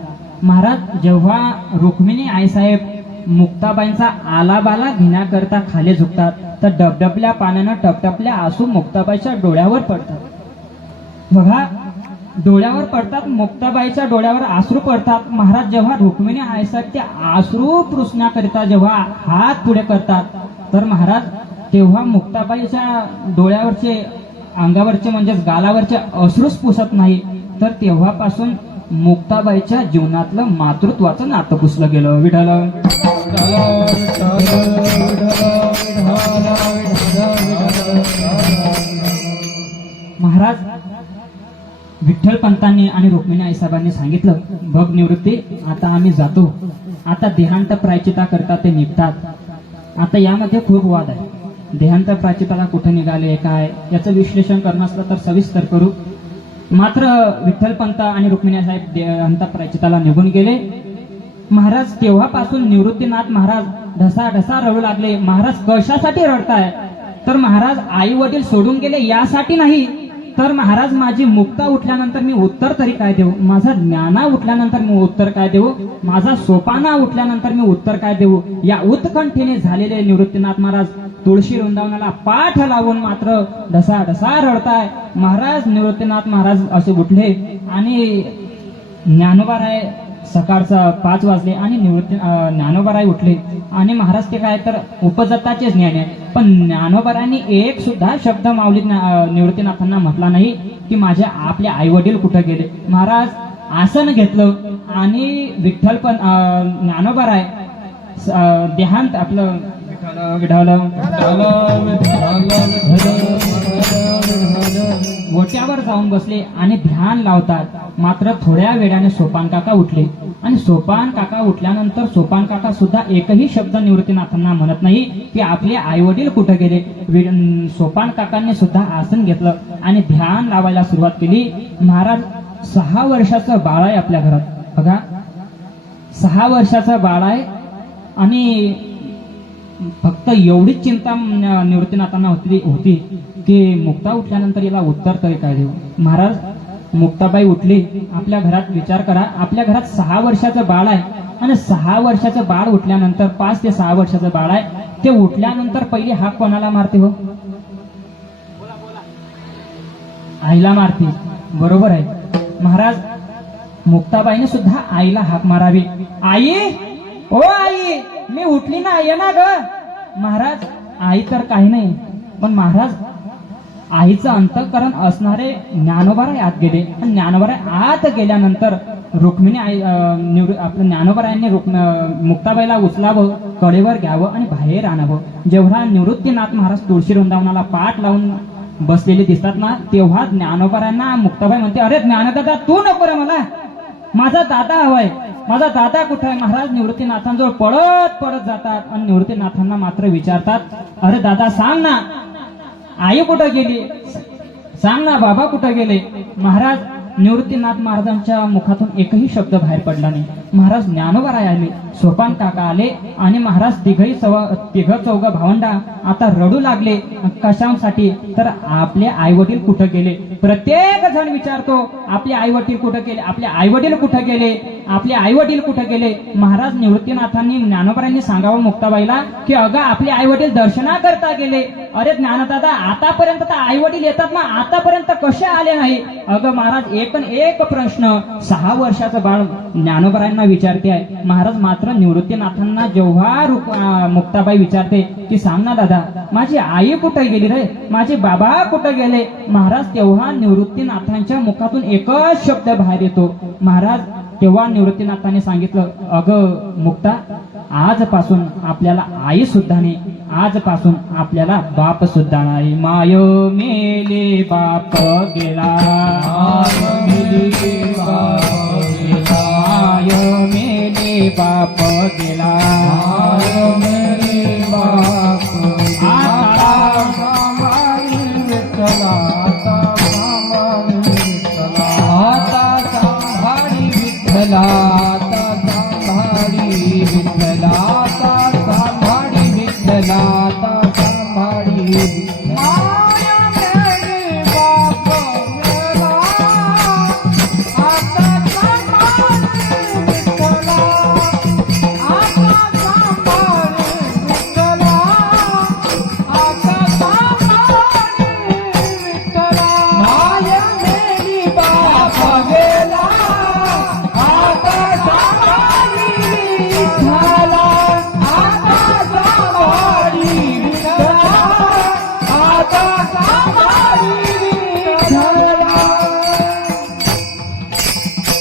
महाराज जेव्हा रुक्मिणी आईसाहेब मुक्ताबाईंचा आलाबाला घेण्याकरता खाली झुकतात तर डबडबल्या पाण्यानं टपटपल्या आसू मुक्ताबाईच्या डोळ्यावर पडतात. बघा, डोळ्यावर पडतात, मुक्ताबाईच्या डोळ्यावर आश्रू पडतात. महाराज जेव्हा रुक्मिणी आईसाहेब ते आश्रू पुसण्याकरिता जेव्हा हात पुढे करतात तर महाराज तेव्हा मुक्ताबाईच्या डोळ्यावरचे, अंगावरचे म्हणजेच गालावरचे अश्रूच पुसत नाही, तर तेव्हापासून मुक्ताबाईच्या जीवनातलं मातृत्वाचं नातं पुसलं गेलं. विठ्ठल महाराज विठ्ठल पंतांनी आणि रुक्मिणी आईसाहेबांनी सांगितलं, बघ निवृत्ती, आता आम्ही जातो, आता देहांत प्रायचिता करता ते निघतात. आता यामध्ये खूप वाद आहे, देहांत प्रायचिताला कुठे निघाले काय याचं विश्लेषण करणं असलं तर सविस्तर करू. मात्र विठ्ठल पंत आणि रुक्मिणी साहेब देहांत प्रायचिताला निघून गेले. महाराज तेव्हापासून निवृत्तीनाथ महाराज ढसा ढसा रडू लागले. महाराज कशासाठी रडताय? तर महाराज आई वडील सोडून गेले यासाठी नाही, तर महाराज माझी मुक्ता उठल्यानंतर मी उत्तर तरी काय देऊ, माझा ज्ञाना उठल्यानंतर मी उत्तर काय देऊ, माझा सोपाना उठल्यानंतर मी उत्तर काय देऊ, या उत्कंठेने झालेले निवृत्तीनाथ महाराज तुळशी वृंदावनाला पाठ लावून मात्र ढसा ढसा रडताय. महाराज निवृत्तीनाथ महाराज असे उठले आणि ज्ञानोबाराय सकाळचा 5 वाजले आणि ज्ञानोबाराय उठले आणि महाराज ते काय तर उपजताचे ज्ञान आहे, पण ज्ञानोबारांनी एक सुद्धा शब्द माऊली निवृत्तीनाथांना म्हटला नाही की माझे आपले आई वडील कुठे गेले. महाराज आसन घेतलं आणि विठ्ठल पण ज्ञानोबाराय देहांत आपलं गोट्यावर जाऊन बसले आणि ध्यान लावतात. मात्र थोड्या वेळाने सोपान काका उठले आणि सोपान काका उठल्यानंतर सोपान काका सुद्धा एकही शब्द निवृत्तीनाथांना म्हणत नाही की आपले आई वडील कुठे गेले. सोपान काकांनी सुद्धा आसन घेतलं आणि ध्यान लावायला सुरुवात केली. महाराज 6 वर्षाचं बाळ आहे आपल्या घरात, बघा 6 वर्षाचं बाळ आहे आणि फक्त एवढीच चिंता निवृत्तीनाथांना होती की मुक्ता उठल्यानंतर याला उत्तर तरी काय देऊ. महाराज मुक्ताबाई उठली. आपल्या घरात विचार करा, आपल्या घरात 6 वर्षाचं बाळ आहे आणि 6 वर्षाचं बाळ उठल्यानंतर 5 ते 6 वर्षाचं बाळ आहे, ते उठल्यानंतर पहिली हाक कोणाला मारते हो? आईला मारते, बरोबर आहे. महाराज मुक्ताबाईने सुद्धा आईला हाक मारावी. आई, ओ आई, मी उठली ना, ये ना ग. महाराज आई तर काही नाही, पण महाराज आईचं अंतःकरण असणारे ज्ञानोबाराय आत गेले आणि ज्ञानोबाराय आत गेल्यानंतर रुक्मिणी आई आपलं ज्ञानोबारायांनी मुक्ताबाईला उचलावं, कडेवर घ्यावं आणि बाहेर आणावं. जेव्हा निवृत्तीनाथ महाराज तुळशी वृंदावनाला पाठ लावून बसलेले दिसतात ना, तेव्हा ज्ञानोबारायांना मुक्ताबाई म्हणते, अरे ज्ञानदादा तू नको रे मला, माझा दादा हवाय, माझा दादा कुठे आहे? महाराज निवृत्तीनाथांजवळ पळत पळत जातात आणि निवृत्तीनाथांना मात्र विचारतात, अरे दादा सांग ना, आई कुठं गेली? सांग ना बाबा कुठं गेले? महाराज निवृत्तीनाथ महाराजांच्या मुखातून एकही शब्द बाहेर पडला नाही. महाराज ज्ञानोबाराय आले, सोपान काका आले आणि महाराज तिघ चौघ भावंडा आता रडू लागले. कशासाठी? तर आपले आई वडील कुठं गेले? प्रत्येक जण विचारतो, आपले आई वडील कुठं गेले? आपले आई वडील कुठं गेले? आपले आई वडील कुठं गेले? महाराज निवृत्तीनाथांनी ज्ञानोबारांनी सांगावं मुक्ताबाईला की अगं आपले आई वडील दर्शना करता गेले. अरे ज्ञानदादा आतापर्यंत तर आई वडील येतात ना, आतापर्यंत कसे आले नाही? अगं महाराज एक प्रश्न 6 वर्षाचं बाळ ज्ञानोबारांना विचारते आहे. महाराज मात्र निवृत्तीनाथांना जेव्हा मुक्ताबाई विचारते की सांग ना दादा, माझी आई कुठे गेली रे? माझे बाबा कुठे गेले? महाराज तेव्हा निवृत्तीनाथांच्या मुखातून एकच शब्द बाहेर येतो. महाराज तेव्हा निवृत्तीनाथांनी सांगितलं, अगं मुक्ता, आजपासून आपल्याला आई सुद्धा नाही, आजपासून आपल्याला बाप सुद्धा नाही. माय मेले बाप गेला, माय मेले बाप गेला,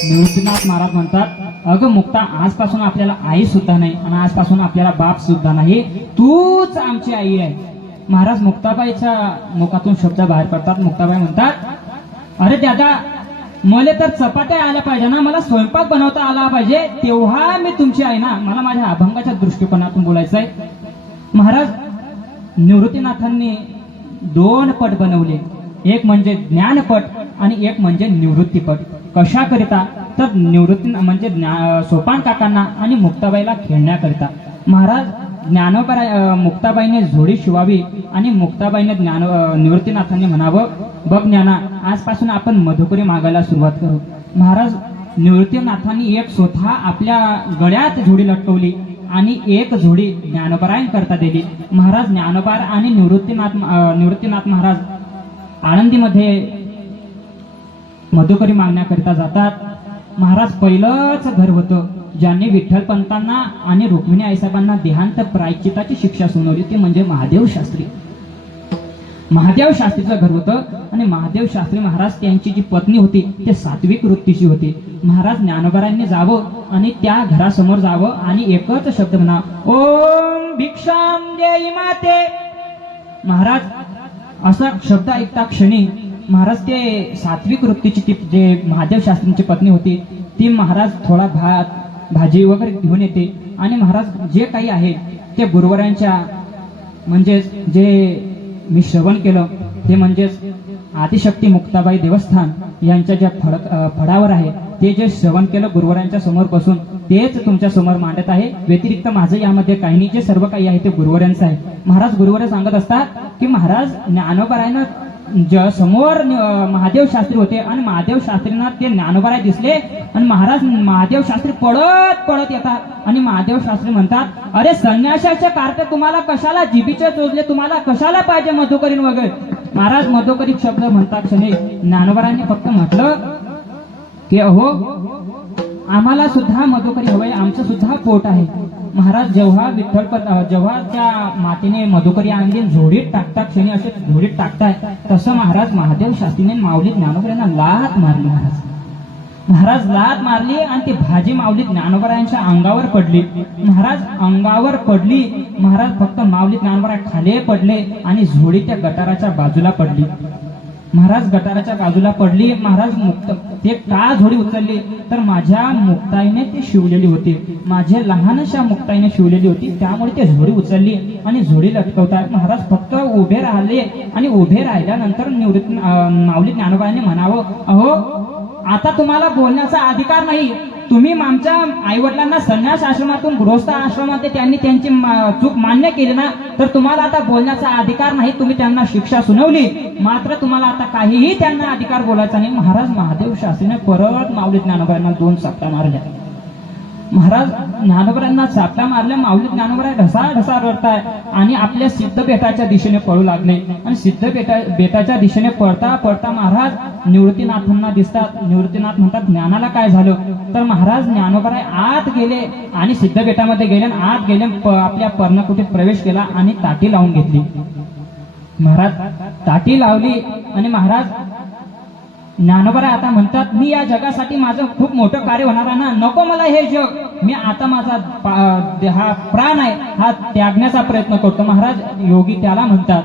निवृत्तीनाथ महाराज म्हणतात, अगं मुक्ता, आजपासून आपल्याला आई सुद्धा नाही आणि आजपासून आपल्याला बाप सुद्धा नाही, तूच आमची आई आहे. महाराज मुक्ताबाईच्या मुखातून शब्द बाहेर पडतात. मुक्ताबाई म्हणतात, अरे दादा, मला तर चपात्या आल्या पाहिजे ना, मला स्वयंपाक बनवता आला पाहिजे, तेव्हा मी तुमची आई ना. मला माझ्या अभंगाच्या दृष्टिकोनातून बोलायचं आहे. महाराज निवृत्तीनाथांनी 2 पट बनवले, एक म्हणजे ज्ञानपट आणि एक म्हणजे निवृत्तीपट. कशाकरिता? तर निवृत्ती म्हणजे सोपान काकांना आणि मुक्ताबाईला खेळण्याकरिता. महाराज मुक्ताबाईने झोडी शिवावी आणि मुक्ताबाईने निवृत्तीनाथांनी म्हणावं, बघ ज्ञाना, आजपासून आपण मधुकरी मागायला सुरुवात करू. महाराज निवृत्तीनाथांनी एक स्वतः आपल्या गळ्यात झोडी लटकवली आणि एक झोडी ज्ञानोबारायांकरता दिली. महाराज ज्ञानोबार आणि निवृत्तीनाथ महाराज आळंदीमध्ये मधुकरी मागण्याकरिता जातात. महाराज पहिलंच घर होतं ज्यांनी विठ्ठलपंतांना आणि रुक्मिणी आईसाहेबांना देहांत प्रायश्चिताची शिक्षा सुनावली, ते म्हणजे महादेव शास्त्री. महादेव शास्त्रीचं घर होतं आणि महादेव शास्त्री महाराज त्यांची जी पत्नी होती ते सात्विक वृत्तीची होती. महाराज ज्ञानोबारांनी जावं आणि त्या घरासमोर जावं आणि एकच शब्द म्हणा, ओम भिक्षाम देई माते. महाराज असा शब्द ऐकता क्षणी महाराज ते सात्विक वृत्तीची जे महादेव शास्त्रींची पत्नी होती ती महाराज थोडा भात भाजी वगैरे घेऊन येते आणि महाराज जे काही आहे ते गुरुवरांच्या म्हणजे जे मी श्रवण केलं ते म्हणजेच आदिशक्ती मुक्ताबाई देवस्थान यांच्या ज्या फळावर आहे ते जे श्रवण केलं गुरुवरांच्या समोर बसून तेच तुमच्या समोर मांडत आहे. व्यतिरिक्त माझं यामध्ये काही नाही, जे सर्व काही आहे ते गुरुवरांचं आहे. महाराज गुरुवर सांगत असतात की महाराज ज्ञानोबारायनं समोर महादेव शास्त्री होते आणि महादेव शास्त्रींना ते ज्ञानोबाराय दिसले आणि महादेव शास्त्री पळत पळत येतात आणि महादेव शास्त्री म्हणतात, अरे संन्याशाचे कार्य तुम्हाला कशाला, जिभीचे चोचले तुम्हाला कशाला पाहिजे मधुकरीन वगैरे. महाराज मधुकरी शब्द म्हणतात क्षणी ज्ञानोबारांनी फक्त म्हटलं की अहो आम्हाला सुद्धा मधुकरी हवंय, आमचं सुद्धा पोट आहे. महाराज जेव्हा त्या मातेने मधुकरी आणली झोडीत टाकता क्षणी असे झोडीत टाकताय तसं महाराज महादेव शास्त्रीने माऊली ज्ञानोबारांना लात मारली. महाराज लात मारली आणि ती भाजी माऊली ज्ञानोबारायांच्या अंगावर पडली. महाराज अंगावर पडली. महाराज फक्त माऊली ज्ञानोबाराय खाली पडले आणि झोडी त्या गटाराच्या बाजूला पडली. महाराज गटाराच्या बाजूला पडली. महाराज मुक्त ते का झोळी उचलली तर माझ्या मुक्ताईने ती शिवलेली होती, माझ्या लहानशा मुक्ताईने शिवलेली होती, त्यामुळे ते झोळी उचलली आणि झोळी लटकवताय. महाराज फक्त उभे राहिले आणि उभे राहिल्यानंतर माऊली ज्ञानोबांनी म्हणावं, अहो आता तुम्हाला बोलण्याचा अधिकार नाही. तुम्ही आमच्या आईवडिलांना संन्यास आश्रमातून गृहस्थ आश्रमात त्यांनी त्यांची चूक मान्य केली ना, तर तुम्हाला आता बोलण्याचा अधिकार नाही. तुम्ही त्यांना शिक्षा सुनावली, मात्र तुम्हाला आता काहीही त्यांना अधिकार बोलायचा नाही. महाराज महादेव शास्त्रीने परत माऊली ज्ञानोबांना 2 चापटा मारल्या. महाराज ज्ञानोबांना चापटा मारल्या. माऊली ज्ञानोबा ढसा रडताय आणि आपल्या सिद्ध बेटाच्या दिशेने पळू लागले. आणि सिद्ध बेटाच्या दिशेने पळता पळता महाराज निवृत्तीनाथांना दिसतात. निवृत्तीनाथ म्हणतात, ज्ञानाला काय झालं? तर महाराज ज्ञानोबा आत गेले आणि सिद्ध बेटामध्ये गेले आणि आत गेले, आपल्या पर्णकुटीत प्रवेश केला आणि ताटी लावून घेतली. महाराज ताटी लावली आणि महाराज ज्ञानोबा आता म्हणतात, मी या जगासाठी माझं खूप मोठं कार्य होणार आहे ना, नको मला हे जग, मी आता माझा हा प्राण आहे हा त्यागण्याचा प्रयत्न करतो. महाराज योगी त्याला म्हणतात,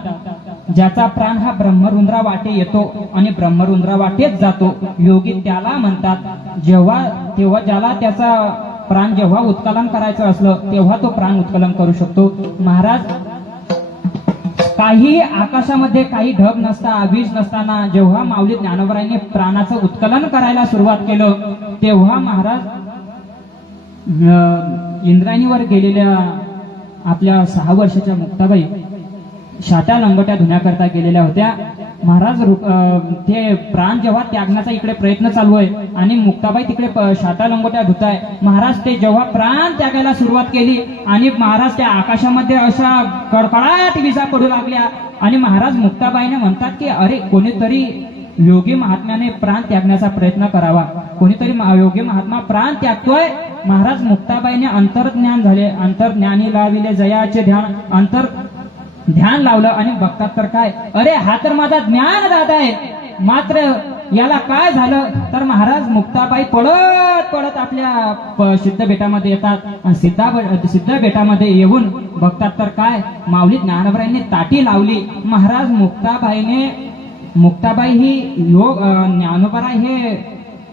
ज्याचा प्राण हा ब्रह्मरुंद्रा वाटे येतो आणि ब्रह्मरुंद्रा वाटेच जातो, योगी त्याला म्हणतात. तेव्हा ज्याला त्याचा प्राण जेव्हा उत्कलन करायचं असलं तेव्हा तो प्राण उत्कलन करू शकतो. महाराज काही आकाशामध्ये काही ढग नसता, वीज नसताना जेव्हा माऊली ज्ञानोबांनी प्राणाचं उत्कलन करायला सुरुवात केलं, तेव्हा महाराज इंद्रायणीवर गेलेल्या आपल्या 6 वर्षाच्या मुक्ताबाई शाटा लंगोट्या धुण्याकरता गेलेल्या होत्या. महाराज ते प्राण जेव्हा त्यागण्याचा इकडे प्रयत्न चालू आहे आणि मुक्ताबाई तिकडे शाटा लंगोट्या धुताय. महाराज ते जेव्हा प्राण त्यागायला सुरुवात केली आणि महाराज त्या आकाशामध्ये अशा कडकडाट विजा पडू लागल्या आणि महाराज मुक्ताबाईने म्हणतात की अरे कोणीतरी योगी महात्म्याने प्राण त्यागण्याचा प्रयत्न करावा, कोणीतरी योगी महात्मा प्राण त्यागतोय. महाराज मुक्ताबाईने अंतर्ज्ञान झाले, अंतर्ज्ञानी लाविले जयाचे ध्यान, ध्यान लावलं आणि बघतात तर काय, अरे हा तर माझा ज्ञान दादा आहे, मात्र याला काय झालं? तर महाराज मुक्ताबाई पळत पळत आपल्या सिद्ध बेटामध्ये येतात आणि सिद्ध बेटामध्ये येऊन बघतात तर काय, माऊली ज्ञानोबांनी ताटी लावली. महाराज मुक्ताबाई ही योग, ज्ञानोबा हे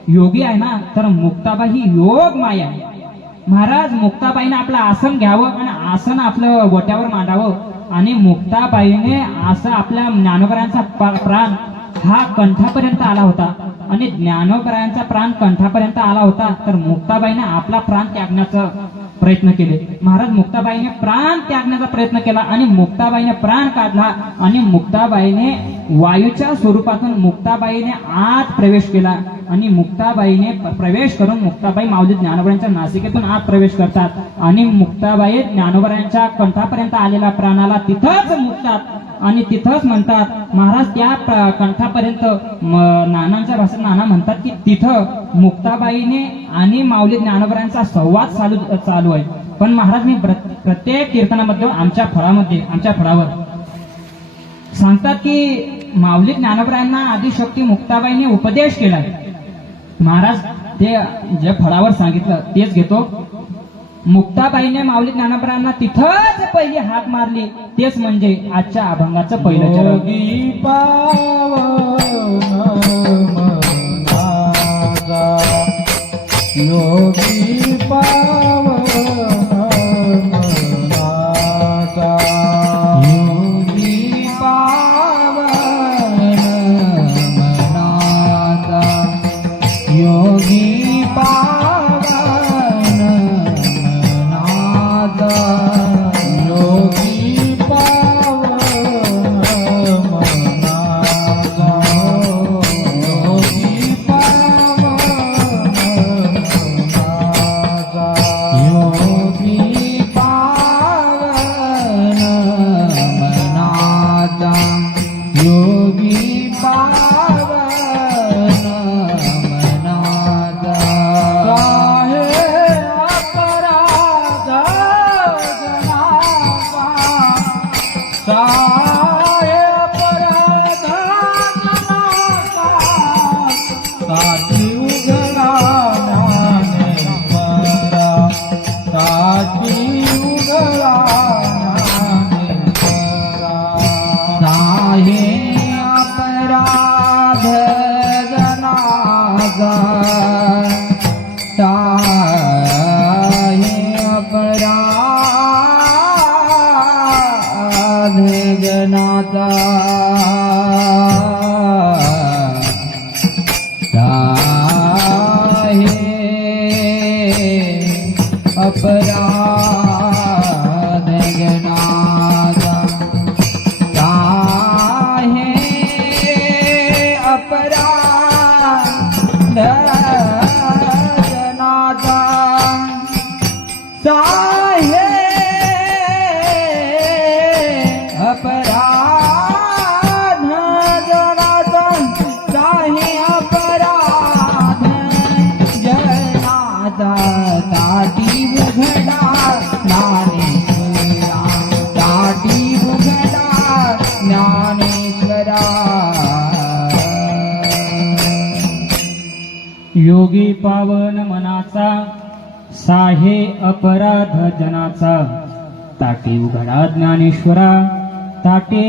योगी आहे ना, तर मुक्ताबाई ही योग माया आहे. महाराज मुक्ताबाईने आपलं आसन घ्यावं आणि आसन आपलं गोट्यावर मांडावं आणि मुक्ताबाईने असं आपल्या ज्ञानोबरायांचा प्राण हा कंठापर्यंत आला होता आणि ज्ञानोबरायांचा प्राण कंठापर्यंत आला होता, तर मुक्ताबाईने आपला प्राण त्यागण्याचा प्रयत्न केले. महाराज मुक्ताबाईने प्राण त्यागण्याचा प्रयत्न केला आणि मुक्ताबाईने प्राण काढला आणि मुक्ताबाईने वायूच्या स्वरूपातून मुक्ताबाईने आत प्रवेश केला आणि मुक्ताबाईने प्रवेश करून मुक्ताबाई माऊली ज्ञानोबरांच्या नासिकेतून आत प्रवेश करतात आणि मुक्ताबाई ज्ञानोबरांच्या कंठापर्यंत आलेल्या प्राणाला तिथंच मुक्तात आणि तिथंच म्हणतात. महाराज त्या कंठापर्यंत नानांच्या भाषेत नाना म्हणतात की तिथं मुक्ताबाईने आणि माऊली ज्ञानोबरांचा संवाद चालू आहे. पण महाराज मी प्रत्येक कीर्तनामध्ये आमच्या फळावर सांगतात की माऊली ज्ञानोबरांना आदिशक्ती मुक्ताबाईने उपदेश केलाय. महाराज ते जे फळावर सांगितलं तेच घेतो. मुक्ताबाईने माऊली ज्ञानोबरांना तिथंच पहिली हाक मारली, तेच म्हणजे आजच्या अभंगाचं पहिलं चरण. योगी पावन योगी पावन मनाता, योगी पावन मनाता, योगी पावन मनाता, योगी पावन योगी पावन मनाचा साहे अपराध जनाचा ताटे उघडा ज्ञानेश्वरा ताटे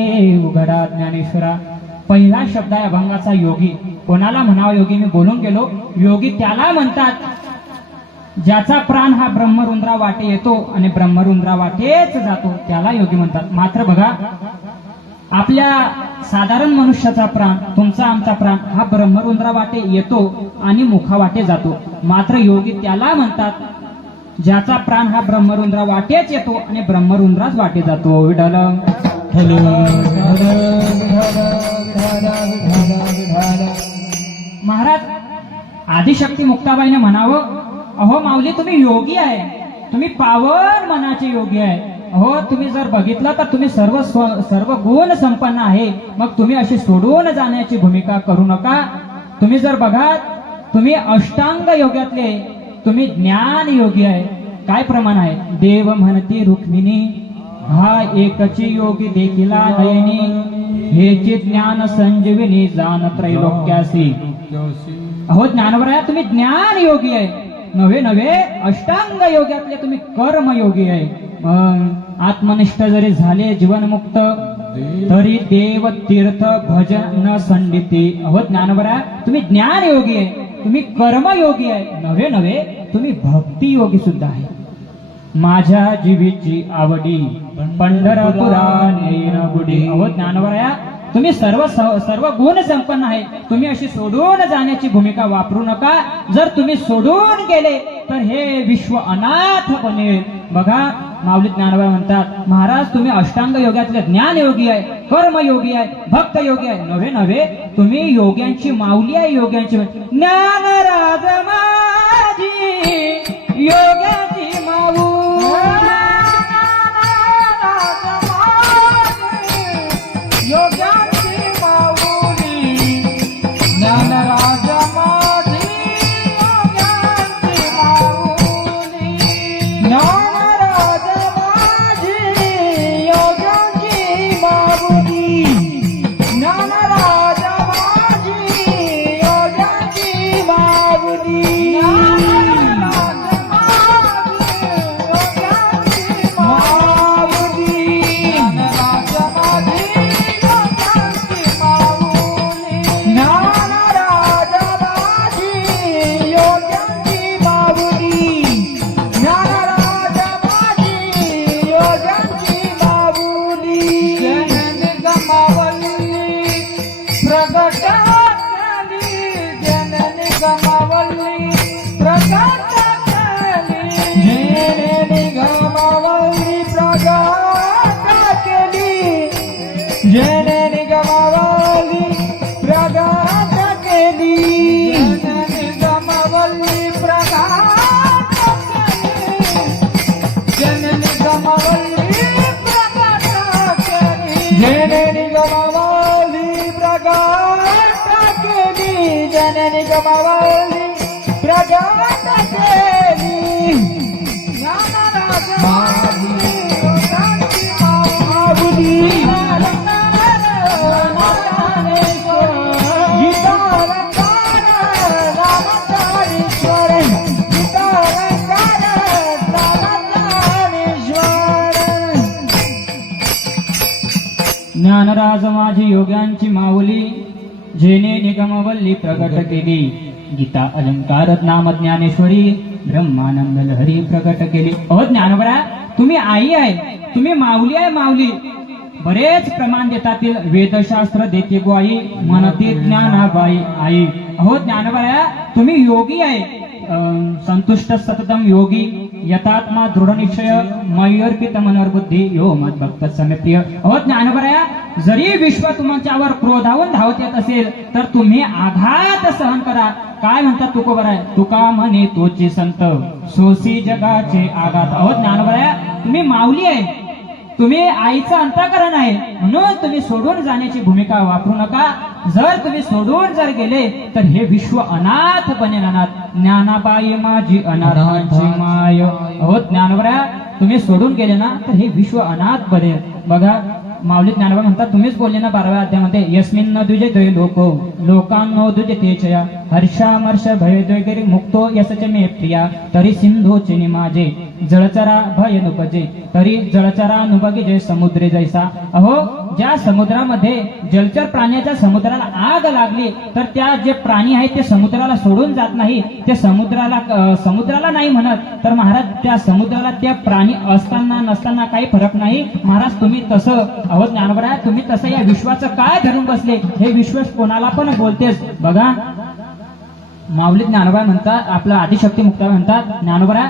उघडा ज्ञानेश्वरा. पहिला शब्द आहे अभंगाचा योगी. कोणाला म्हणावं योगी? मी बोलून गेलो. योगी त्याला म्हणतात ज्याचा प्राण हा ब्रह्मरुंद्रा वाटे येतो आणि ब्रह्मरुंद्रा वाटेच जातो, त्याला योगी म्हणतात. मात्र बघा, आपल्या साधारण मनुष्याचा प्राण, तुमचा आमचा प्राण हा ब्रह्मरुंद्रा वाटे येतो आणि मुखा वाटे जातो. मात्र योगी त्याला म्हणतात ज्याचा प्राण हा ब्रह्मरुंद्रा वाटेच येतो आणि ब्रह्मरुंद्राच वाटे जातो. विठ्ठल महाराज आदिशक्ती मुक्ताबाईने म्हणावं, अहो माऊली तुम्ही योगी आहे, तुम्ही पावन मनाचे योगी आहे. अहो तुम्ही जर बघितलं तर तुम्ही सर्व गुण संपन्न आहे, मग तुम्ही अशी सोडून जाण्याची भूमिका करू नका. तुम्ही जर बघा, तुम्ही अष्टांग योगातले तुम्ही ज्ञान योगी आहे. काय प्रमाण आहे? देव म्हणती रुक्मिणी हा एकची योगी देखिला नयनी, हेची ज्ञान संजीविनी जाण त्रैलोक्यासी. अहो ज्ञानवरा तुम्ही ज्ञान योगी आहे, नव्हे अष्टांग योगातले तुम्ही कर्म योगी आहे. आत्मनिष्ठ जरी झाले जीवनमुक्त तरी देव तीर्थ भजन संडिती. अहो ज्ञानवरा तुम्ही ज्ञान योगी आहे, तुम्ही कर्मयोगी आहे, नव्हे तुम्ही भक्ती योगी सुद्धा आहे. माझ्या जीवीची आवडी पंढरपुरा नेन गुडी. अहो ज्ञानवरा तुम्ही सर्व गुण संपन्न आहे, तुम्ही अशी सोडून जाण्याची भूमिका वापरू नका. जर तुम्ही सोडून गेले तर हे विश्व अनाथ बनेल. बघा माऊली ज्ञानवरा म्हणतात, महाराज तुम्ही अष्टांग योगातले ज्ञान योगी आहे, कर्मयोगी आहे, भक्त योगी आहे, नव्हे तुम्ही योग्यांची माऊली आहे. योग्यांची ज्ञान राज माझी योग्याची माऊ, योग्याची माऊली ज्ञानराज माझी योग्याची माऊली, ज्ञानराज माझी योग्याची माऊली, ज्ञानराज माझी योग्याची माऊली, जेने निगमावली प्रगात केली, जेने निगमावली प्रगात केली, जेने निगमावली प्रगात केली, जेने निगमावली प्रगात केली, जेने निगमावली प्रगात केली. ज्ञानराज माझी योगाची माऊली, ज्ञानराज माझी योग्यांची माऊली, जेने निगमवल्ली प्रगट केली. गीता अलंकार नाम ज्ञानेश्वरी, ब्रह्मानंद लहरी प्रगट केली. अहो ज्ञानवरा तुम्ही आई आहे, तुम्ही माऊली आहे. माऊली बरेच प्रमाण देतात, वेदशास्त्र देते ग्वाही, म्हणती ज्ञानाबाई आई. अहो ज्ञानवरा तुम्ही योगी आहे, संतुष्ट सततम योगी, यथात्मा दृढ निश्चय, मयूर्पित मनोर्बुद्धी, यो मत भक्त समेप्रिय. अहो ज्ञानवरा जरी विश्व तुमच्यावर क्रोधावून धावत येत असेल तर तुम्ही आघात सहन करा. काय म्हणतात तुकोबर आहे, तुका म्हणे तोची संत, सोसी जगाचे आघात. अहो ज्ञानवरा तुम्ही माऊली आहे, तुम्ही आईचं अंतःकरण आहे, म्हणून तुम्ही सोडून जाण्याची भूमिका वापरू नका. जर तुम्ही सोडून जर गेले तर हे विश्व अनाथ बनेल. अनाथ ज्ञानाबाई माझी अनाथांची माय. अहो ज्ञानवरा तुम्ही सोडून गेले ना तर हे विश्व अनाथ बनेल. बघा माऊली ज्ञानोबा म्हणतात, तुम्हीच बोलले ना 12व्या अध्यायामध्ये, यस्मिन् न द्विजते लोको लोकांनो द्विजते चया. हर्षामर्ष भयद्वेगिरी मुक्तो यसचे मे प्रिया तरी सिंधूचिनी माझे जळचरा भय नुपजे तरी जळचरा नुबगे जे समुद्रे जैसा. अहो ज्या समुद्रामध्ये जलचर प्राण्याच्या समुद्राला आग लागली तर त्या जे प्राणी आहेत ते समुद्राला सोडून जात नाही, ते समुद्राला नाही म्हणत तर महाराज त्या समुद्राला त्या प्राणी असताना नसताना काही फरक नाही. महाराज तुम्ही तसं अहो ज्ञानोबा तुम्ही तसं या विश्वाचं काय धरून बसले, हे विश्व कोणाला पण बोलतेस. बघा माऊली ज्ञानोबा म्हणतात, आपला आदिशक्ती मुक्ता म्हणतात, ज्ञानोबा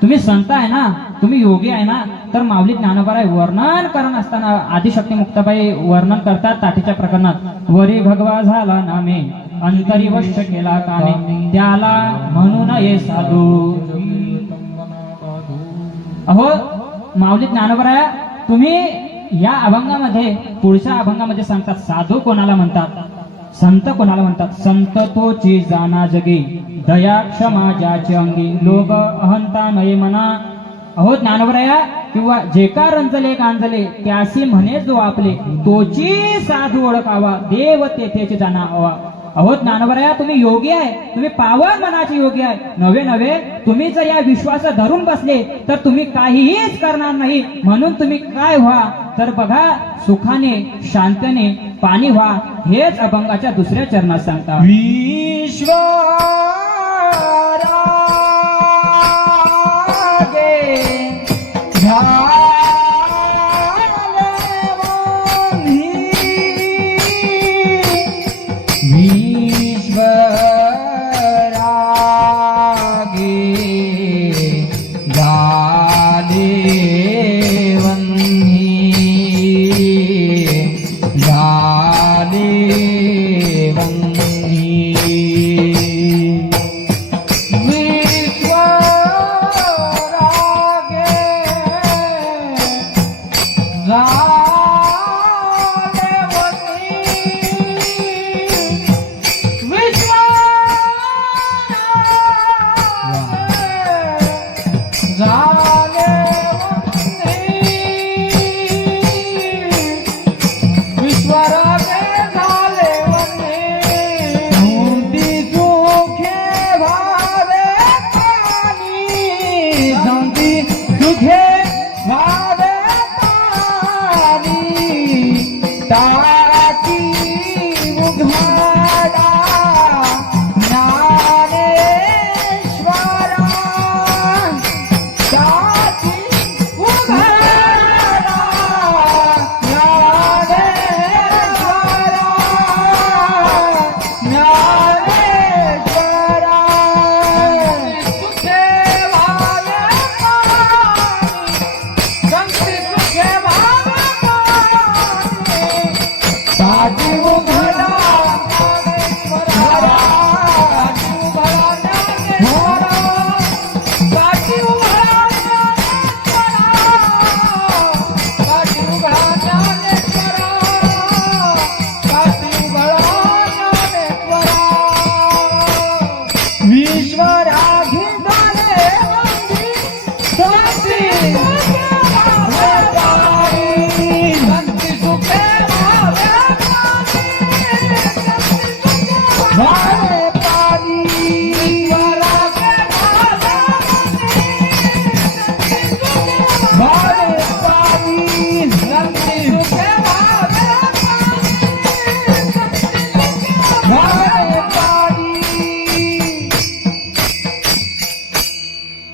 तुम्ही संत आहे ना, तुम्ही योगी आहे ना, तर माऊली ज्ञानोबाई वर्णन करत असताना आदिशक्ती मुक्ताबाई वर्णन करतात ताटीच्या प्रकरणात, वरी भगवा झाला नामे अंतरी वश केला काने त्याला म्हणून ये साधू. अहो माऊली ज्ञानोबा तुम्ही या अभंगामध्ये पुढच्या अभंगामध्ये सांगतात साधू कोणाला म्हणतात, संत कोणाला म्हणतात. संत तोची जाना जगी दया क्षमा ज्याची अंगी लोभ अहंता नये मना. अहो ज्ञानोबराया किंवा जे का रंजले गांजले त्यासी म्हणे जो आपले तोची साधू ओळखावा देव तेथेची जाना हवा. अहो ज्ञानोबराया तुम्ही योगी आहे, तुम्ही पावन मनाचे योगी आहे. नव्हे नव्हे तुम्ही जर या विश्वास धरून बसले तर तुम्ही काहीच करणार नाही. म्हणून तुम्ही काय व्हा तर बघा सुखाने शांतने पाणी व्हा, हेच अभंगाच्या दुसऱ्या चरणात सांगतात.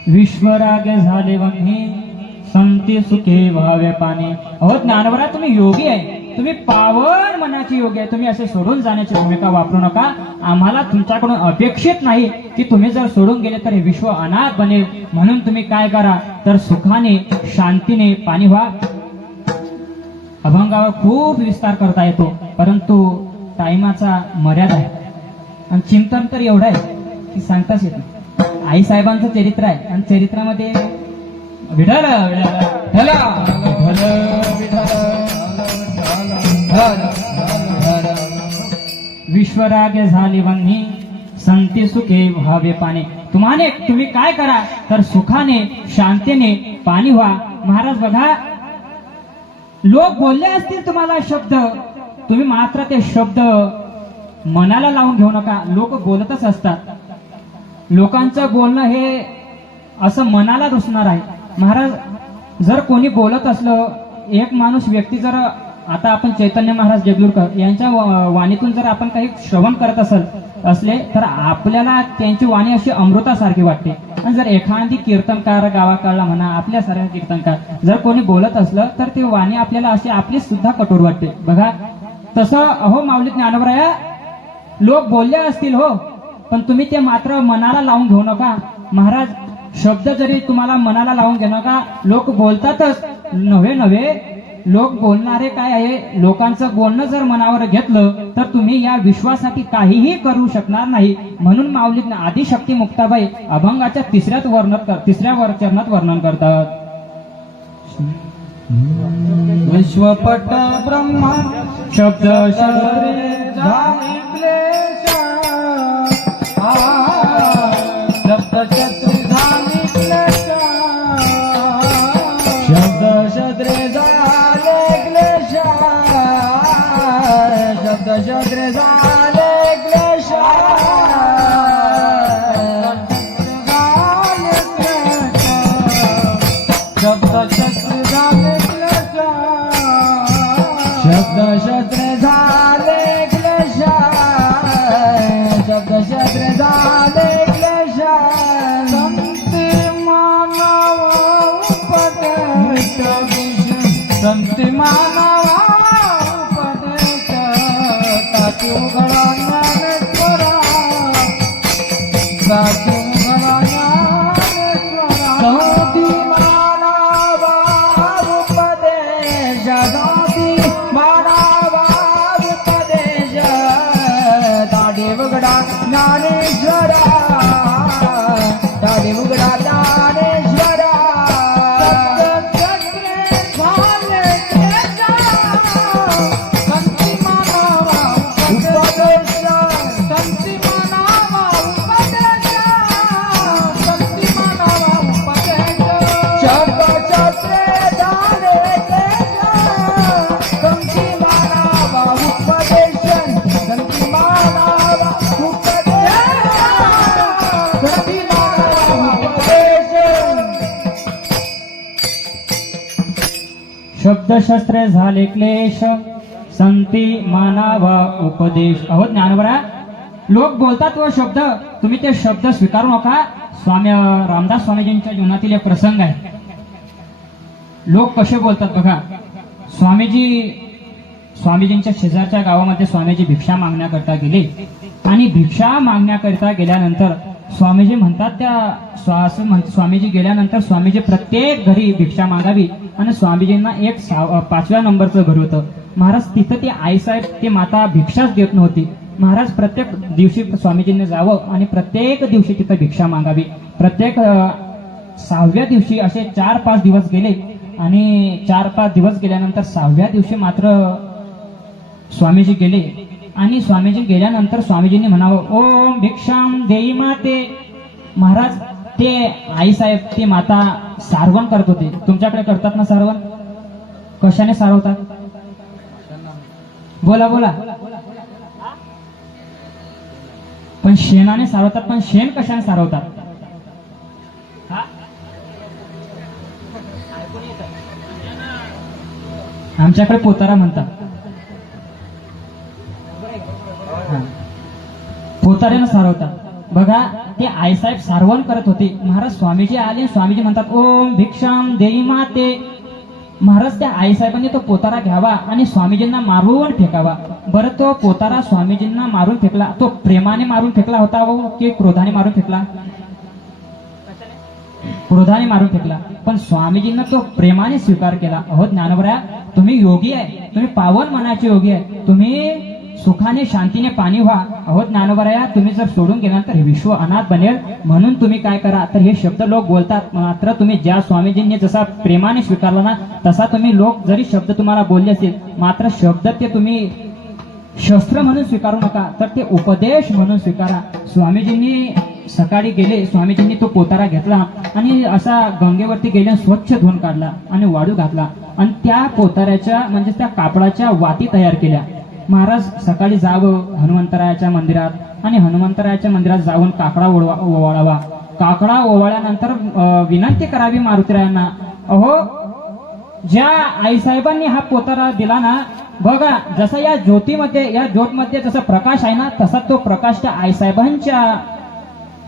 विश्वरागे झाले वन्ही संती सुखे व्हावे पाणी. अहो ज्ञानोबा तुम्ही योगी आहे, तुम्ही पावन मनाची योगी आहे. तुम्ही असे सोडून जाण्याची भूमिका वापरू नका. आम्हाला तुमच्याकडून अपेक्षित नाही की तुम्ही जर सोडून गेले तर हे विश्व अनाथ बनेल. म्हणून तुम्ही काय करा तर सुखाने शांतीने पाणी व्हा. अभंगावर खूप विस्तार करता येतो परंतु टाइमाचा मर्यादा आहे आणि चिंतन तर एवढं आहे की सांगताच येत नाही. आई साहेबांचं चरित्र आहे आणि चरित्रामध्ये विठ्ठल विश्वरागे झाले वन्ही संती सुखे व्हावे पाणी. तुम्ही काय करा तर सुखाने शांतीने पाणी व्हा. महाराज बघा लोक बोलले असतील तुम्हाला शब्द, तुम्ही मात्र ते शब्द मनाला लावून घेऊ नका. लोक बोलतच असतात. लोकांचं बोलणं हे असं मनाला रुसणार आहे. महाराज, जर कोणी बोलत असलं, एक माणूस व्यक्ती जर, आता आपण चैतन्य महाराज देगलूरकर यांच्या वाणीतून जर आपण काही श्रवण करत असले तर आपल्याला त्यांची वाणी अशी अमृतासारखी वाटते. आणि जर एखादी कीर्तनकार गावाकडला म्हणा, आपल्यासारखा कीर्तनकार जर कोणी बोलत असलं तर ती वाणी आपल्याला अशी आपली सुद्धा कठोर वाटते. बघा, तसं अहो माऊली ज्ञानोबराया, लोक बोलले असतील हो, पण तुम्ही ते मात्र मनाला लावून घेऊ नका. महाराज, शब्द जरी तुम्हाला मनाला लावून घेऊ नका. लोक बोलतातच, नव्हे लोक बोलणारे काय आहे, लोकांचं बोलणं जर मनावर घेतलं तर तुम्ही या विश्वासाठी काहीही करू शकणार नाही. म्हणून माऊली आदिशक्ती मुक्ताबाई अभंगाच्या तिसऱ्या चरणात वर्णन करतात. विश्वपट ब्रह्मा शब्द शरीरे झाली क्लेश, शब्द शस्त्रे झाली क्लेश, शब्द शस्त्रे झाले क्लेश, शब्द शस्त्रे झाले क्लेश, शब्द शस्त्रे झाले क्लेश, शब्द शस्त्रे झाले क्लेश, शब्द शस्त्रे झाले क्लेश, संती मानव उपदेश, संती मानव उपदेश, ताती उघडा ज्ञानेश्वरा, ताती उघडा ज्ञानेश्वरा, संती मानव उपदेश, संती मानव उपदेश, ताती उघडा ज्ञानेश्वरा, ताती उघडा ज्ञानेश्वरा, शब्दशस्त्रे झाले क्लेश, संती मानावा उपदेश. अहो ज्ञानोबरा, लोक बोलतात व शब्द, तुम्ही ते शब्द स्वीकारू नका. स्वामी रामदास स्वामीजींच्या जीवनातील एक प्रसंग आहे. लोक कसे बोलतात बघा. स्वामीजींच्या शेजारच्या गावामध्ये स्वामीजी भिक्षा मागण्याकरता गेले आणि भिक्षा मागण्याकरिता गेल्यानंतर स्वामीजी म्हणतात स्वामीजी गेल्यानंतर स्वामीजी प्रत्येक घरी भिक्षा मागावी आणि स्वामीजींना एक 5व्या नंबरचं घर होतं. महाराज, तिथं ती आईसाहेब, ती माता भिक्षाच देत नव्हती. महाराज, प्रत्येक दिवशी स्वामीजींनी जावं आणि प्रत्येक दिवशी तिथं भिक्षा मागावी. प्रत्येक 6व्या दिवशी असे 4-5 दिवस गेले आणि 4-5 दिवस गेल्यानंतर 6व्या दिवशी मात्र स्वामीजी गेले आणि स्वामीजी गेल्यानंतर स्वामीजींनी म्हणावं, ओम भिक्षाम देई माते. महाराज, ते आईसाहेब, ती माता सारवण करत होते. तुमच्याकडे करतात ना सारवण? कशाने सारवतात? बोला बोला. पण शेणाने सारवतात. पण शेण कशाने सारवतात? आमच्याकडे पोतारा म्हणतात. पोताऱ्यानं सारवतात. बघा, ते आईसाहेब सारवण करत होते. महाराज, स्वामीजी आले. स्वामीजी म्हणतात, ओम भिक्षाम देई माते. महाराज, त्या आईसाहेबांनी तो पोतारा घ्यावा आणि स्वामीजींना मारून फेकावा. बरं, तो पोतारा स्वामीजींना मारून फेकला, तो प्रेमाने मारून फेकला होता हो की क्रोधाने मारून फेकला? क्रोधाने मारून फेकला. पण स्वामीजींना तो प्रेमाने स्वीकार केला. अहो ज्ञानोबरा, तुम्ही योगी आहे, तुम्ही पावन मनाचे योगी आहे, तुम्ही सुखाने शांतीने पाणी व्हा. अहो ज्ञानोबराया, तुम्ही जर सोडून गेल्यानंतर हे विश्व अनाथ बनेल. म्हणून तुम्ही काय करा, तर हे शब्द लोक बोलतात, मात्र तुम्ही ज्या स्वामीजींनी जसा प्रेमाने स्वीकारला ना, तसा तुम्ही लोक जरी शब्द तुम्हाला बोलले असेल, मात्र शब्द ते तुम्ही शस्त्र म्हणून स्वीकारू नका, तर ते उपदेश म्हणून स्वीकारा. स्वामीजींनी सकाळी गेले, स्वामीजींनी तो पोतारा घेतला आणि असा गंगेवरती गेले, स्वच्छ धुवून काढला आणि वाळू घातला आणि त्या पोताऱ्याच्या म्हणजे त्या कापडाच्या वाती तयार केल्या महाराज सकाळी जावं हनुमंतरायाच्या मंदिरात आणि हनुमंतरायाच्या मंदिरात जाऊन काकडा ओवाळावा. काकडा ओवाळल्यानंतर विनंती करावी मारुतीरायांना, अहो ज्या आईसाहेबांनी हा पोतारा दिला ना, बघा जसा या ज्योतीमध्ये या ज्योतमध्ये जसा प्रकाश आहे ना, तसा तो प्रकाश त्या आईसाहेबांच्या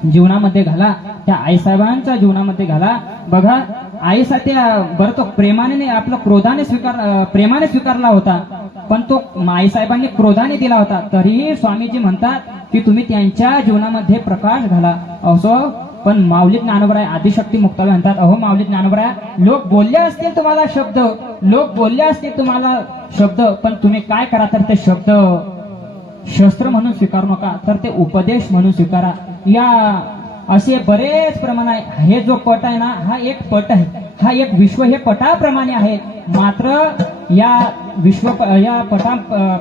जीवनामध्ये घाला, त्या आईसाहेबांच्या जीवनामध्ये घाला. बघा आईसाठी बरं तो प्रेमाने नाही, आपलं प्रेमाने स्वीकारला होता, पण तो आईसाहेबांनी क्रोधाने दिला होता. तरीही स्वामीजी म्हणतात की तुम्ही त्यांच्या जीवनामध्ये प्रकाश घाला. असो पण माऊली ज्ञानोबराय आदिशक्ती मुक्ताबाई म्हणतात, अहो माऊली ज्ञानोबराय, लोक बोलले असतील तुम्हाला शब्द, पण तुम्ही काय करा तर ते शब्द शस्त्र म्हणून स्वीकारू नका, तर ते उपदेश म्हणून स्वीकारा. या असे बरेच प्रमाण आहे. हे जो पट आहे ना, हा एक पट आहे, हा एक विश्व हे पटाप्रमाणे आहे. मात्र या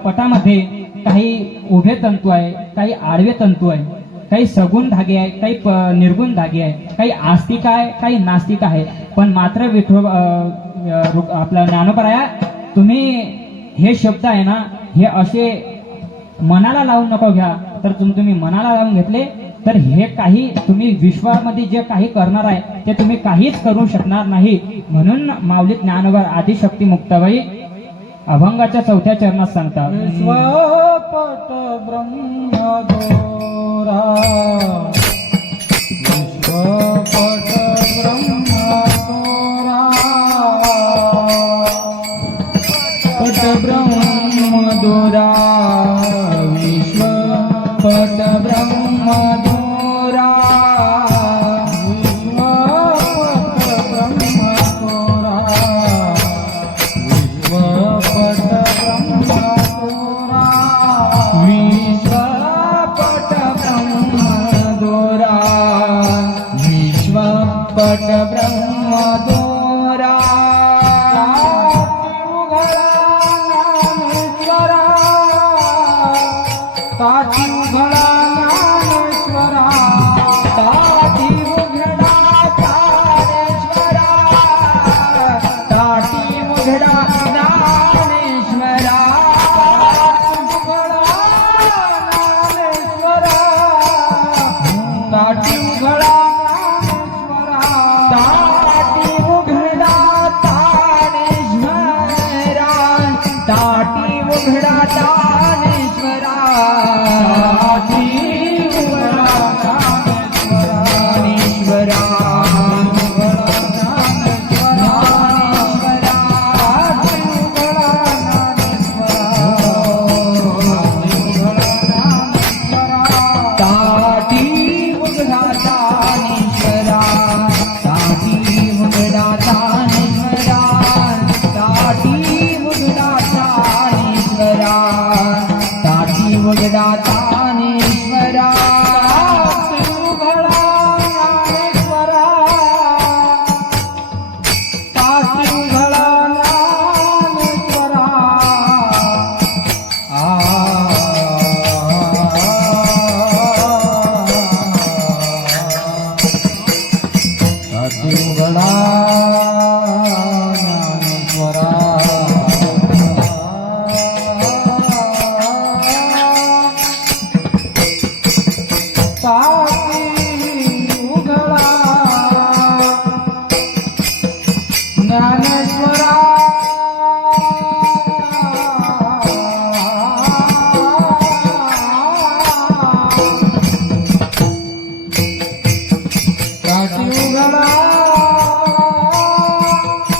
पटामध्ये काही उभे तंतू आहे, काही आडवे तंतू आहे, काही सगुण धागे आहे, काही निर्गुण धागे आहे, काही आस्तिक आहे, काही नास्तिक आहे. पण मात्र आपला ज्ञानोबराया, तुम्ही हे शब्द आहे ना, हे असे मनाला लावून नको घ्या. तर तुम्ही मनाला लावून घेतले तर हे काही तुम्ही विश्वामध्ये जे काही करणार आहे ते तुम्ही काहीच करू शकणार नाही. म्हणून माऊली ज्ञानोबा आदिशक्ती मुक्ताबाई अभंगाच्या 4थ्या चरणात सांगतात, विश्वपट ब्रह्मदोरा, विश्वपट ब्रह्मदोरा, पट ब्रह्मदोरा, विश्वपट ब्रह्मदोरा, विश्वपट ब्रह्मदोरा, विश्वपट ब्रह्मदोरा, विश्वपट ब्रह्मदोरा, विश्वपट ब्रह्मदोरा, ताती उघडा ज्ञानेश्वरा, ताती उघडा ज्ञानेश्वरा, ताती उघडा ज्ञानेश्वरा, ताती उघडा ज्ञानेश्वरा, ताती उघडा ज्ञानेश्वरा, ताती उघडा ज्ञानेश्वरा, ज्ञानेश्वरा, उघडा ज्ञानेश्वरा, ताती उघडा ज्ञानेश्वरा, ताती उघडा ज्ञानेश्वरा. ज्ञानेश्वरा, ताती उघडा ज्ञानेश्वरा.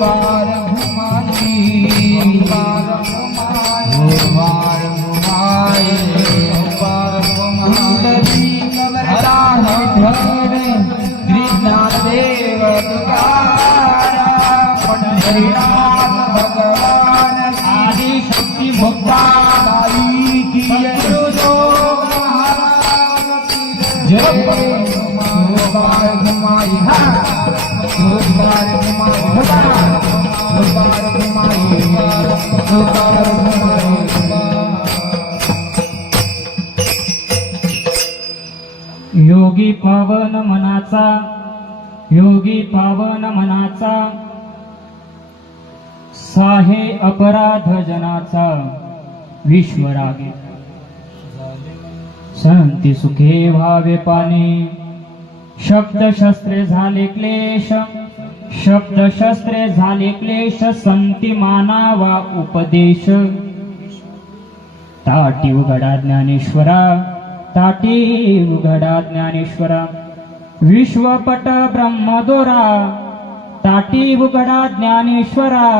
बार घुमाई बार घुमाए कुंडली कवरता धरे कृष्णदेव तुकारा पंढरीनाथ भगवान आदि शक्ति मुक्ता बाई की जय बार घुमाई बार योगी पावन मनाचा योगी पावन मनाचा साहे अपराध जनाचा विश्वरागे संती सुखे व्हावे पाने शब्द शस्त्रे झाले क्लेश शब्द शस्त्रे झाले क्लेश संती मानावा उपदेश ताटी उघडा ज्ञानेश्वरा ताटी उघडा ज्ञानेश्वरा विश्वपट ब्रह्मदोरा ताटी उघडा ज्ञानेश्वरा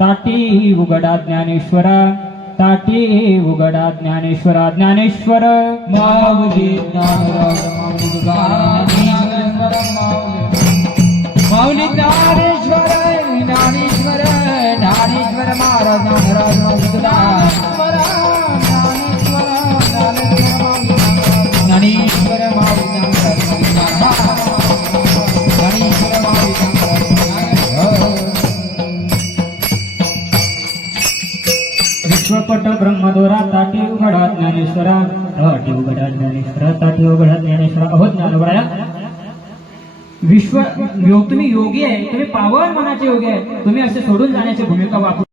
ताटी उघडा ज्ञानेश्वरा ताटी उघडा ज्ञानेश्वरा ज्ञानेश्वर माऊली ज्ञानराज माऊली ज्ञानेश्वर ज्ञानेश्वर ज्ञानेश्वर महाराज ज्ञानराज ज्ञानेश्वर माऊली ज्ञानराज ज्ञानेश्वर माऊली विश्वपट ब्रह्मदोरा ताटी उघडा ज्ञानेश्वरा ताटी उघडा ज्ञानेश्वरा ताटी उघडा ज्ञानेश्वरा अहो ज्ञानोबराया तुम्ही योगी आहे तुम्ही पावन मनाचे योगी आहे तुम्ही असे सोडून जाण्याची भूमिका वापरू